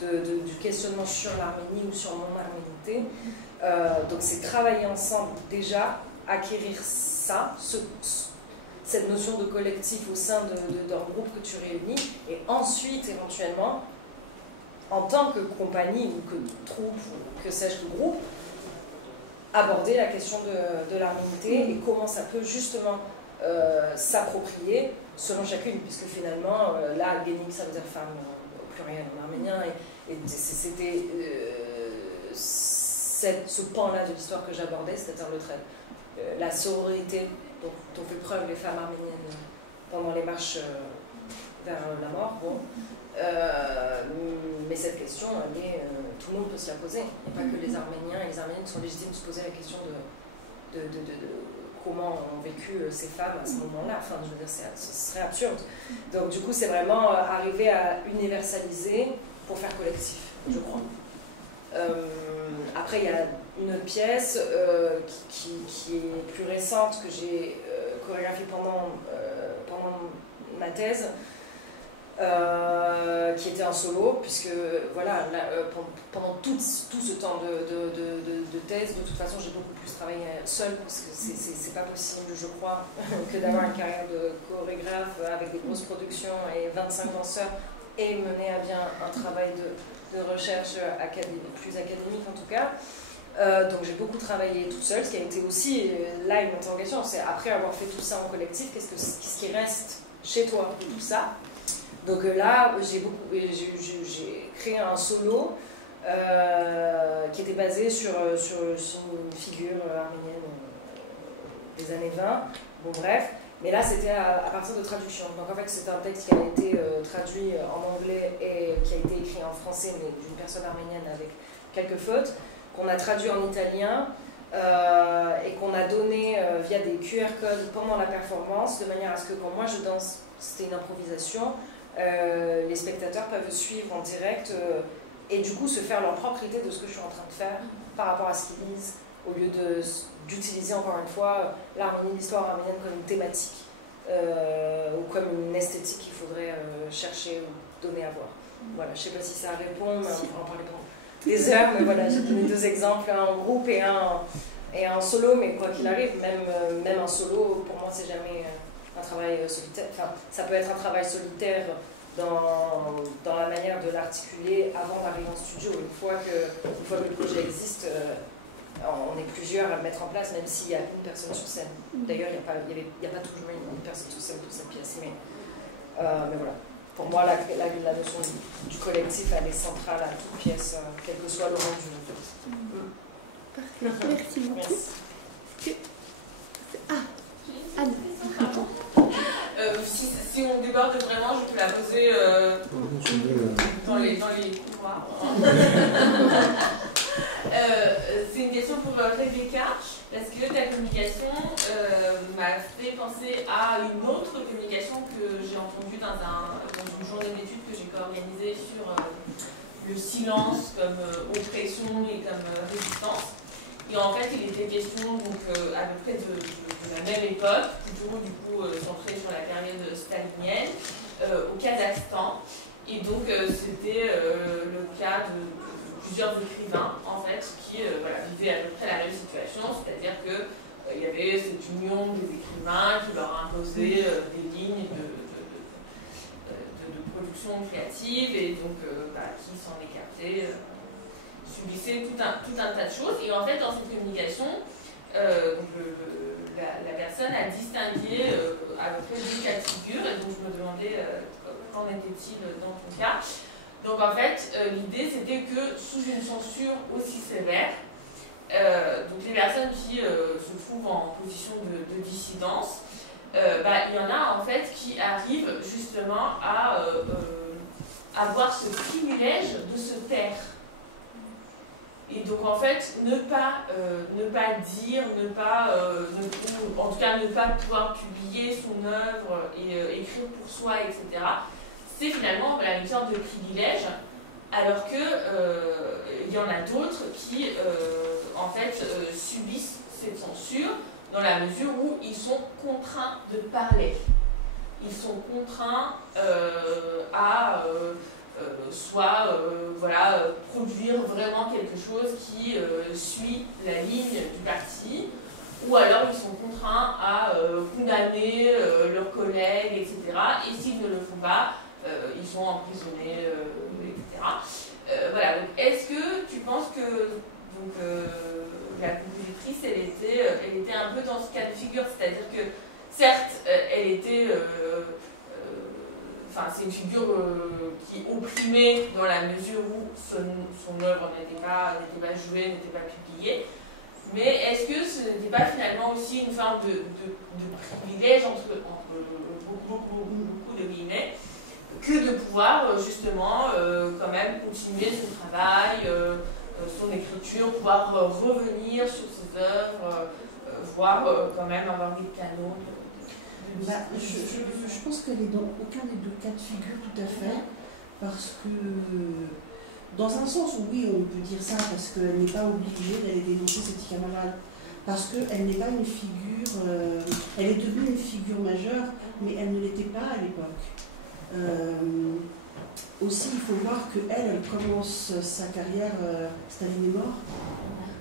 du questionnement sur l'Arménie ou sur mon arménité. Donc c'est travailler ensemble déjà, acquérir ça, cette notion de collectif au sein d'un groupe que tu réunis, et ensuite éventuellement en tant que compagnie ou que troupe ou que sais-je, que groupe, aborder la question de l'arménité et comment ça peut justement s'approprier selon chacune, puisque finalement, là, Génik, ça veut dire femme au pluriel en arménien, et c'était ce pan-là de l'histoire que j'abordais, c'est-à-dire la sororité dont fait preuve les femmes arméniennes pendant les marches vers la mort. Bon. Mais cette question, tout le monde peut se la poser, et pas que les Arméniens et les Arméniennes sont légitimes de se poser la question de comment ont vécu ces femmes à ce moment-là. Enfin, je veux dire, ce serait absurde. Donc, du coup, c'est vraiment arriver à universaliser pour faire collectif, je crois. Après, il y a une autre pièce qui est plus récente, que j'ai chorégraphiée pendant ma thèse, qui était en solo, puisque voilà, pendant tout ce temps de thèse, de toute façon j'ai beaucoup plus travaillé seule, parce que c'est pas possible, je crois, que d'avoir une carrière de chorégraphe avec des grosses productions et 25 danseurs et mener à bien un travail de recherche plus académique en tout cas. Donc j'ai beaucoup travaillé toute seule, ce qui a été aussi là une interrogation, c'est après avoir fait tout ça en collectif, qu'est-ce qui reste chez toi de tout ça? Donc là, j'ai créé un solo qui était basé sur une figure arménienne des années 20. Bon bref, mais là c'était à partir de traduction. Donc en fait c'était un texte qui a été traduit en anglais et qui a été écrit en français, mais d'une personne arménienne avec quelques fautes, qu'on a traduit en italien et qu'on a donné via des QR codes pendant la performance, de manière à ce que quand moi je danse, c'était une improvisation, les spectateurs peuvent suivre en direct et du coup se faire leur propre idée de ce que je suis en train de faire par rapport à ce qu'ils lisent, au lieu d'utiliser encore une fois l'harmonie, l'histoire arménienne comme une thématique ou comme une esthétique qu'il faudrait chercher ou donner à voir. Voilà, je ne sais pas si ça répond, mais on va en parler pendant des heures, mais voilà, j'ai donné 2 exemples, un en groupe et un en solo, mais quoi qu'il arrive, même un solo, pour moi, c'est jamais un travail solitaire. Enfin, ça peut être un travail solitaire dans la manière de l'articuler avant d'arriver en studio. Une fois que le projet existe, on est plusieurs à le mettre en place, même s'il y a une personne sur scène. D'ailleurs, il n'y a pas toujours une personne sur scène pour cette pièce, mais voilà. Pour moi, la notion du collectif, elle est centrale à toute pièce, quel que soit le rendu. Parfait, merci beaucoup. Anne. Si on déborde vraiment, je peux la poser dans les couloirs. C'est une question pour Rebecca, parce que ta communication m'a fait penser à une autre communication que j'ai entendue dans une journée d'études que j'ai co-organisée sur le silence comme oppression et comme résistance. Et en fait, il était question donc, à peu près de la même époque, toujours du coup centrée sur la période stalinienne, au Kazakhstan. Et donc, c'était le cas de plusieurs écrivains, en fait, qui vivaient à peu près la même situation, c'est-à-dire qu'il y avait cette union des écrivains qui leur imposait des lignes de production créative et donc qui s'en écartaient. Subissait tout un tas de choses, et en fait dans cette communication la personne a distingué à peu près 2 cas de figure, et donc je me demandais qu'en était-il dans ton cas. Donc en fait l'idée c'était que sous une censure aussi sévère, donc les personnes qui se trouvent en position de dissidence, il y en a en fait qui arrivent justement à avoir ce privilège de se taire. Et donc en fait, ne pas dire, ou en tout cas ne pas pouvoir publier son œuvre et écrire pour soi, etc., c'est finalement une sorte de privilège, alors que il y en a d'autres qui en fait subissent cette censure dans la mesure où ils sont contraints de parler. Ils sont contraints à produire vraiment quelque chose qui suit la ligne du parti, ou alors ils sont contraints à condamner leurs collègues, etc. Et s'ils ne le font pas, ils sont emprisonnés, etc. Voilà, donc est-ce que tu penses que la compositrice, elle était un peu dans ce cas de figure, c'est-à-dire que certes, elle était... c'est une figure qui opprimait dans la mesure où son œuvre n'était pas jouée, n'était pas publiée. Mais est-ce que ce n'était pas finalement aussi une forme de privilège entre beaucoup de guillemets, que de pouvoir justement quand même continuer son travail, son écriture, pouvoir revenir sur ses œuvres, voire quand même avoir des canaux je pense qu'elle est dans aucun des 2 cas de figure tout à fait, parce que dans un sens, oui, on peut dire ça, parce qu'elle n'est pas obligée d'aller dénoncer ses petits camarades, parce qu'elle n'est pas une figure, elle est devenue une figure majeure, mais elle ne l'était pas à l'époque. Aussi, il faut voir qu'elle commence sa carrière, Staline est mort,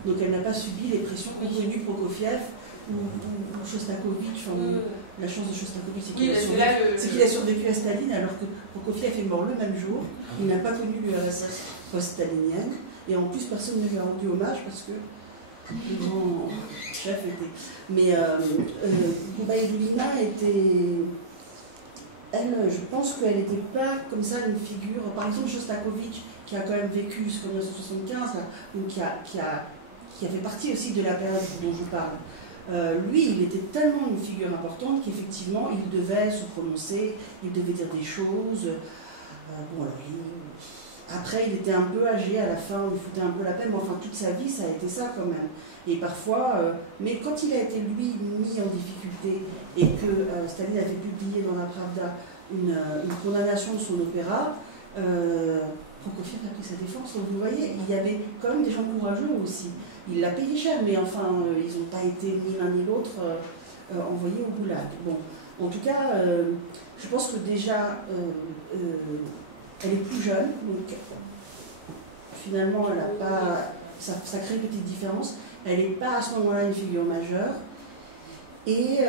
donc elle n'a pas subi les pressions qu'ont connues Prokofiev ou Shostakovich. La chance de Shostakovich, c'est qu'il a survécu à Staline, alors que Prokofiev est mort le même jour. Il n'a pas connu l'URSS post-stalinienne, et en plus personne ne lui a rendu hommage parce que le grand chef était. Mais Goubaïdoulina était... Elle, je pense qu'elle n'était pas comme ça une figure. Par exemple, Shostakovich, qui a quand même vécu jusqu'en 1975, là, donc qui a fait partie aussi de la période dont je parle. Lui, il était tellement une figure importante qu'effectivement, il devait se prononcer, il devait dire des choses. Après, il était un peu âgé à la fin, il foutait un peu la peine, mais enfin, toute sa vie, ça a été ça quand même. Et parfois, mais quand il a été, lui, mis en difficulté, et que Staline avait publié dans la Pravda une condamnation de son opéra, Prokofiev a pris sa défense. Donc vous voyez, il y avait quand même des gens courageux aussi. Il l'a payé cher, mais enfin, ils n'ont pas été ni l'un ni l'autre envoyés au goulag. Bon, en tout cas, je pense que déjà, elle est plus jeune, donc finalement, elle n'a pas, ça crée une petite différence. Elle n'est pas à ce moment-là une figure majeure. Et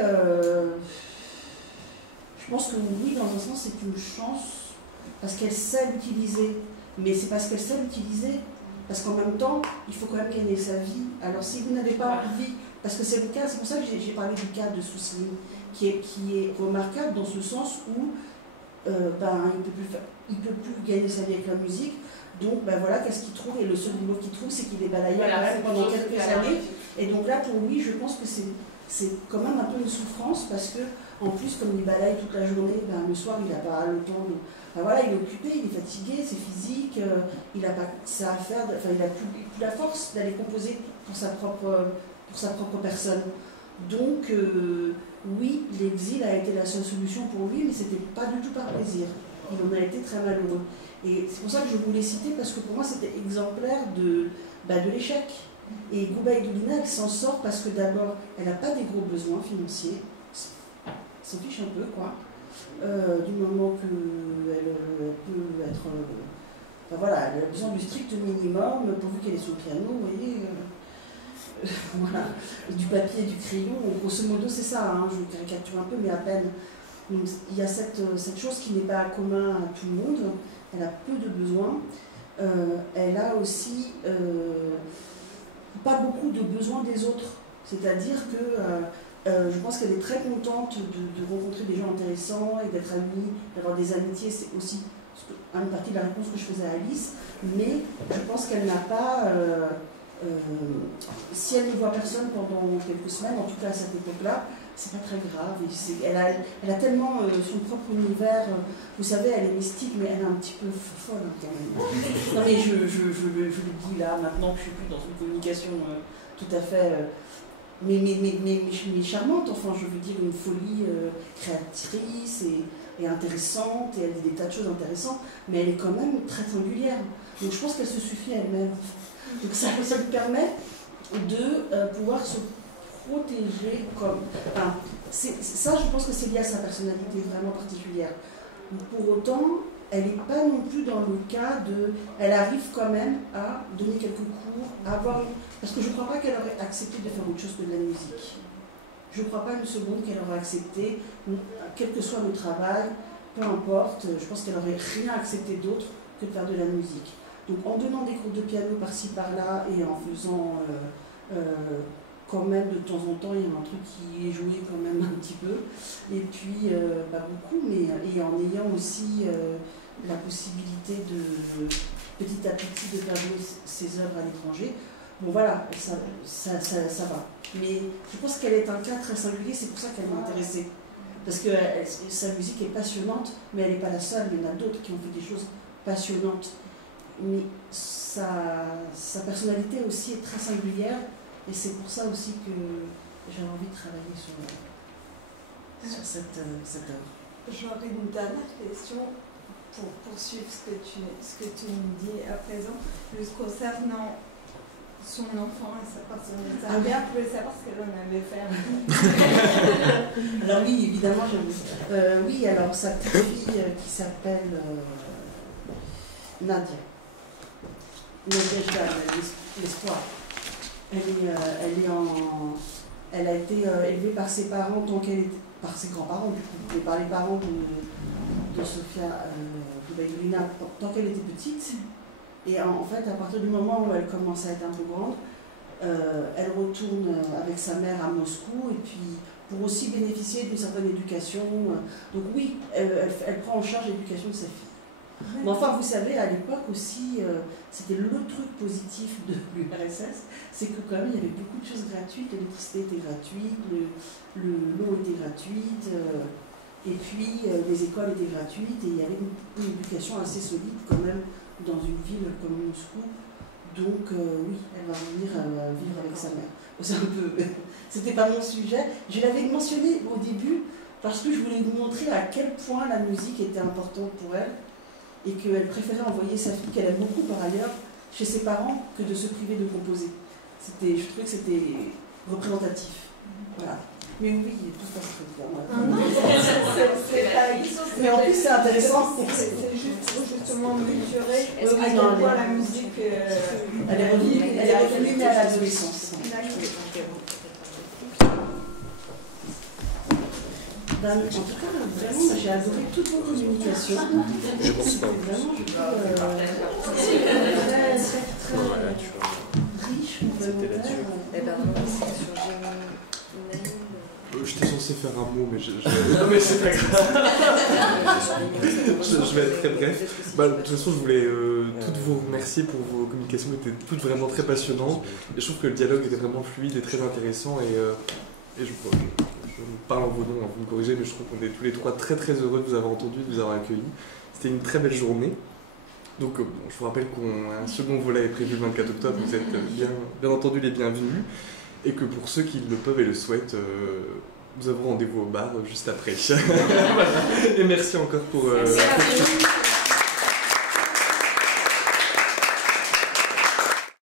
je pense que oui, dans un sens, c'est une chance, parce qu'elle sait l'utiliser. Mais c'est parce qu'elle sait l'utiliser, parce qu'en même temps, il faut quand même qu'elle ait sa vie. Alors si vous n'avez pas envie, parce que c'est le cas, c'est pour ça que j'ai parlé du cas de Sousseline, qui est remarquable dans ce sens où il ne peut plus gagner sa vie avec la musique. Donc ben voilà, qu'est-ce qu'il trouve? Et le seul boulot qu'il trouve, c'est qu'il est balayé quand même pendant quelques années. Et donc là, pour lui, je pense que c'est quand même un peu une souffrance, parce que en plus, comme il balaye toute la journée, ben, le soir, il n'a pas le temps de... Ben voilà, il est occupé, il est fatigué, c'est physique, il n'a pas ça à faire, enfin, il n'a plus la force d'aller composer pour sa propre personne. Donc, oui, l'exil a été la seule solution pour lui, mais ce n'était pas du tout par plaisir. Il en a été très malheureux. Et c'est pour ça que je voulais citer, parce que pour moi, c'était exemplaire de l'échec. Et Goubaïdoulina, elle s'en sort parce que d'abord, elle n'a pas des gros besoins financiers, s'en fiche un peu, quoi. Du moment qu'elle peut être... enfin voilà, elle a besoin du strict minimum, pourvu qu'elle est sur le piano, vous voyez. Voilà, du papier, du crayon, grosso modo c'est ça, hein, je caricature un peu, mais à peine. Donc, il y a cette chose qui n'est pas commun à tout le monde, elle a peu de besoins, elle a aussi pas beaucoup de besoins des autres, c'est-à-dire que je pense qu'elle est très contente de rencontrer des gens intéressants et d'être amie, d'avoir des amitiés, c'est aussi une partie de la réponse que je faisais à Alice, mais je pense qu'elle n'a pas... si elle ne voit personne pendant quelques semaines, en tout cas à cette époque-là, c'est pas très grave. Elle a tellement son propre univers, vous savez, elle est mystique, mais elle est un petit peu folle quand même. Non mais je le dis là, maintenant que je suis plus dans une communication tout à fait... mais charmante, enfin je veux dire une folie créatrice et intéressante, et elle dit des tas de choses intéressantes, mais elle est quand même très singulière. Donc je pense qu'elle se suffit elle-même. Donc ça lui permet de pouvoir se protéger comme... Enfin, ça, je pense que c'est lié à sa personnalité vraiment particulière. Pour autant, elle n'est pas non plus dans le cas de... Elle arrive quand même à donner quelques cours, à avoir... Parce que je ne crois pas qu'elle aurait accepté de faire autre chose que de la musique. Je ne crois pas une seconde qu'elle aurait accepté, quel que soit le travail, peu importe, je pense qu'elle n'aurait rien accepté d'autre que de faire de la musique. Donc en donnant des cours de piano par-ci par-là et en faisant quand même de temps en temps, il y a un truc qui est joué quand même un petit peu, et puis pas beaucoup, mais et en ayant aussi la possibilité de petit à petit de faire jouer ses œuvres à l'étranger. Bon voilà, ça va. Mais je pense qu'elle est un cas très singulier, c'est pour ça qu'elle m'a intéressée. Parce que sa musique est passionnante, mais elle n'est pas la seule, il y en a d'autres qui ont fait des choses passionnantes. Mais sa personnalité aussi est très singulière, et c'est pour ça aussi que j'avais envie de travailler sur cette œuvre. J'aurais une dernière question pour poursuivre ce que tu nous dis à présent, juste concernant son enfance, sa personnalité. Ah, bien, je voulais savoir ce qu'elle en avait fait. Alors oui, évidemment, oui, alors sa petite fille qui s'appelle Nadia. L'espoir. Elle a été élevée par ses parents par ses grands-parents du coup, et par les parents de Sofia Goubaïdoulina tant qu'elle était petite. Et en fait, à partir du moment où elle commence à être un peu grande, elle retourne avec sa mère à Moscou, et puis pour aussi bénéficier d'une certaine éducation. Donc oui, elle prend en charge l'éducation de sa fille. Mais enfin, vous savez, à l'époque aussi, c'était le truc positif de l'URSS, c'est que quand même il y avait beaucoup de choses gratuites, l'électricité était gratuite, l'eau était gratuite, et puis les écoles étaient gratuites, et il y avait une éducation assez solide quand même dans une ville comme Moscou. Donc oui, elle va revenir vivre avec sa mère. C'est un peu... C'était pas mon sujet. Je l'avais mentionné au début parce que je voulais vous montrer à quel point la musique était importante pour elle. et qu'elle préférait envoyer sa fille, qu'elle aime beaucoup par ailleurs, chez ses parents que de se priver de composer. Je trouvais que c'était représentatif. Voilà. Mais oui, tout se passe très bien. Mais en plus, c'est intéressant. C'est justement mesurer à Oui, quel non, point la musique... Elle est revenue à l'adolescence. En tout cas, vraiment, j'ai adoré toutes vos communications. Je pense pas. Vraiment, je trouve Voilà, tu vois. riche, C'était là-dessus. Eh ben non, c'est sur Gemini. J'étais censé faire un mot, mais non, mais c'est pas grave. Je vais être très bref. Bah, de toute façon, je voulais toutes vous remercier pour vos communications qui étaient toutes vraiment très passionnantes. Et je trouve que le dialogue était vraiment fluide et très intéressant. Et je parle en vos noms, hein, vous me corrigez, mais je trouve qu'on est tous les trois très très heureux de vous avoir entendu, de vous avoir accueillis. C'était une très belle journée. Donc, bon, je vous rappelle qu'un second volet est prévu le 24 octobre. Vous êtes bien entendu les bienvenus. Et que pour ceux qui le peuvent et le souhaitent, nous avons rendez-vous au bar juste après. Voilà. Et merci encore pour...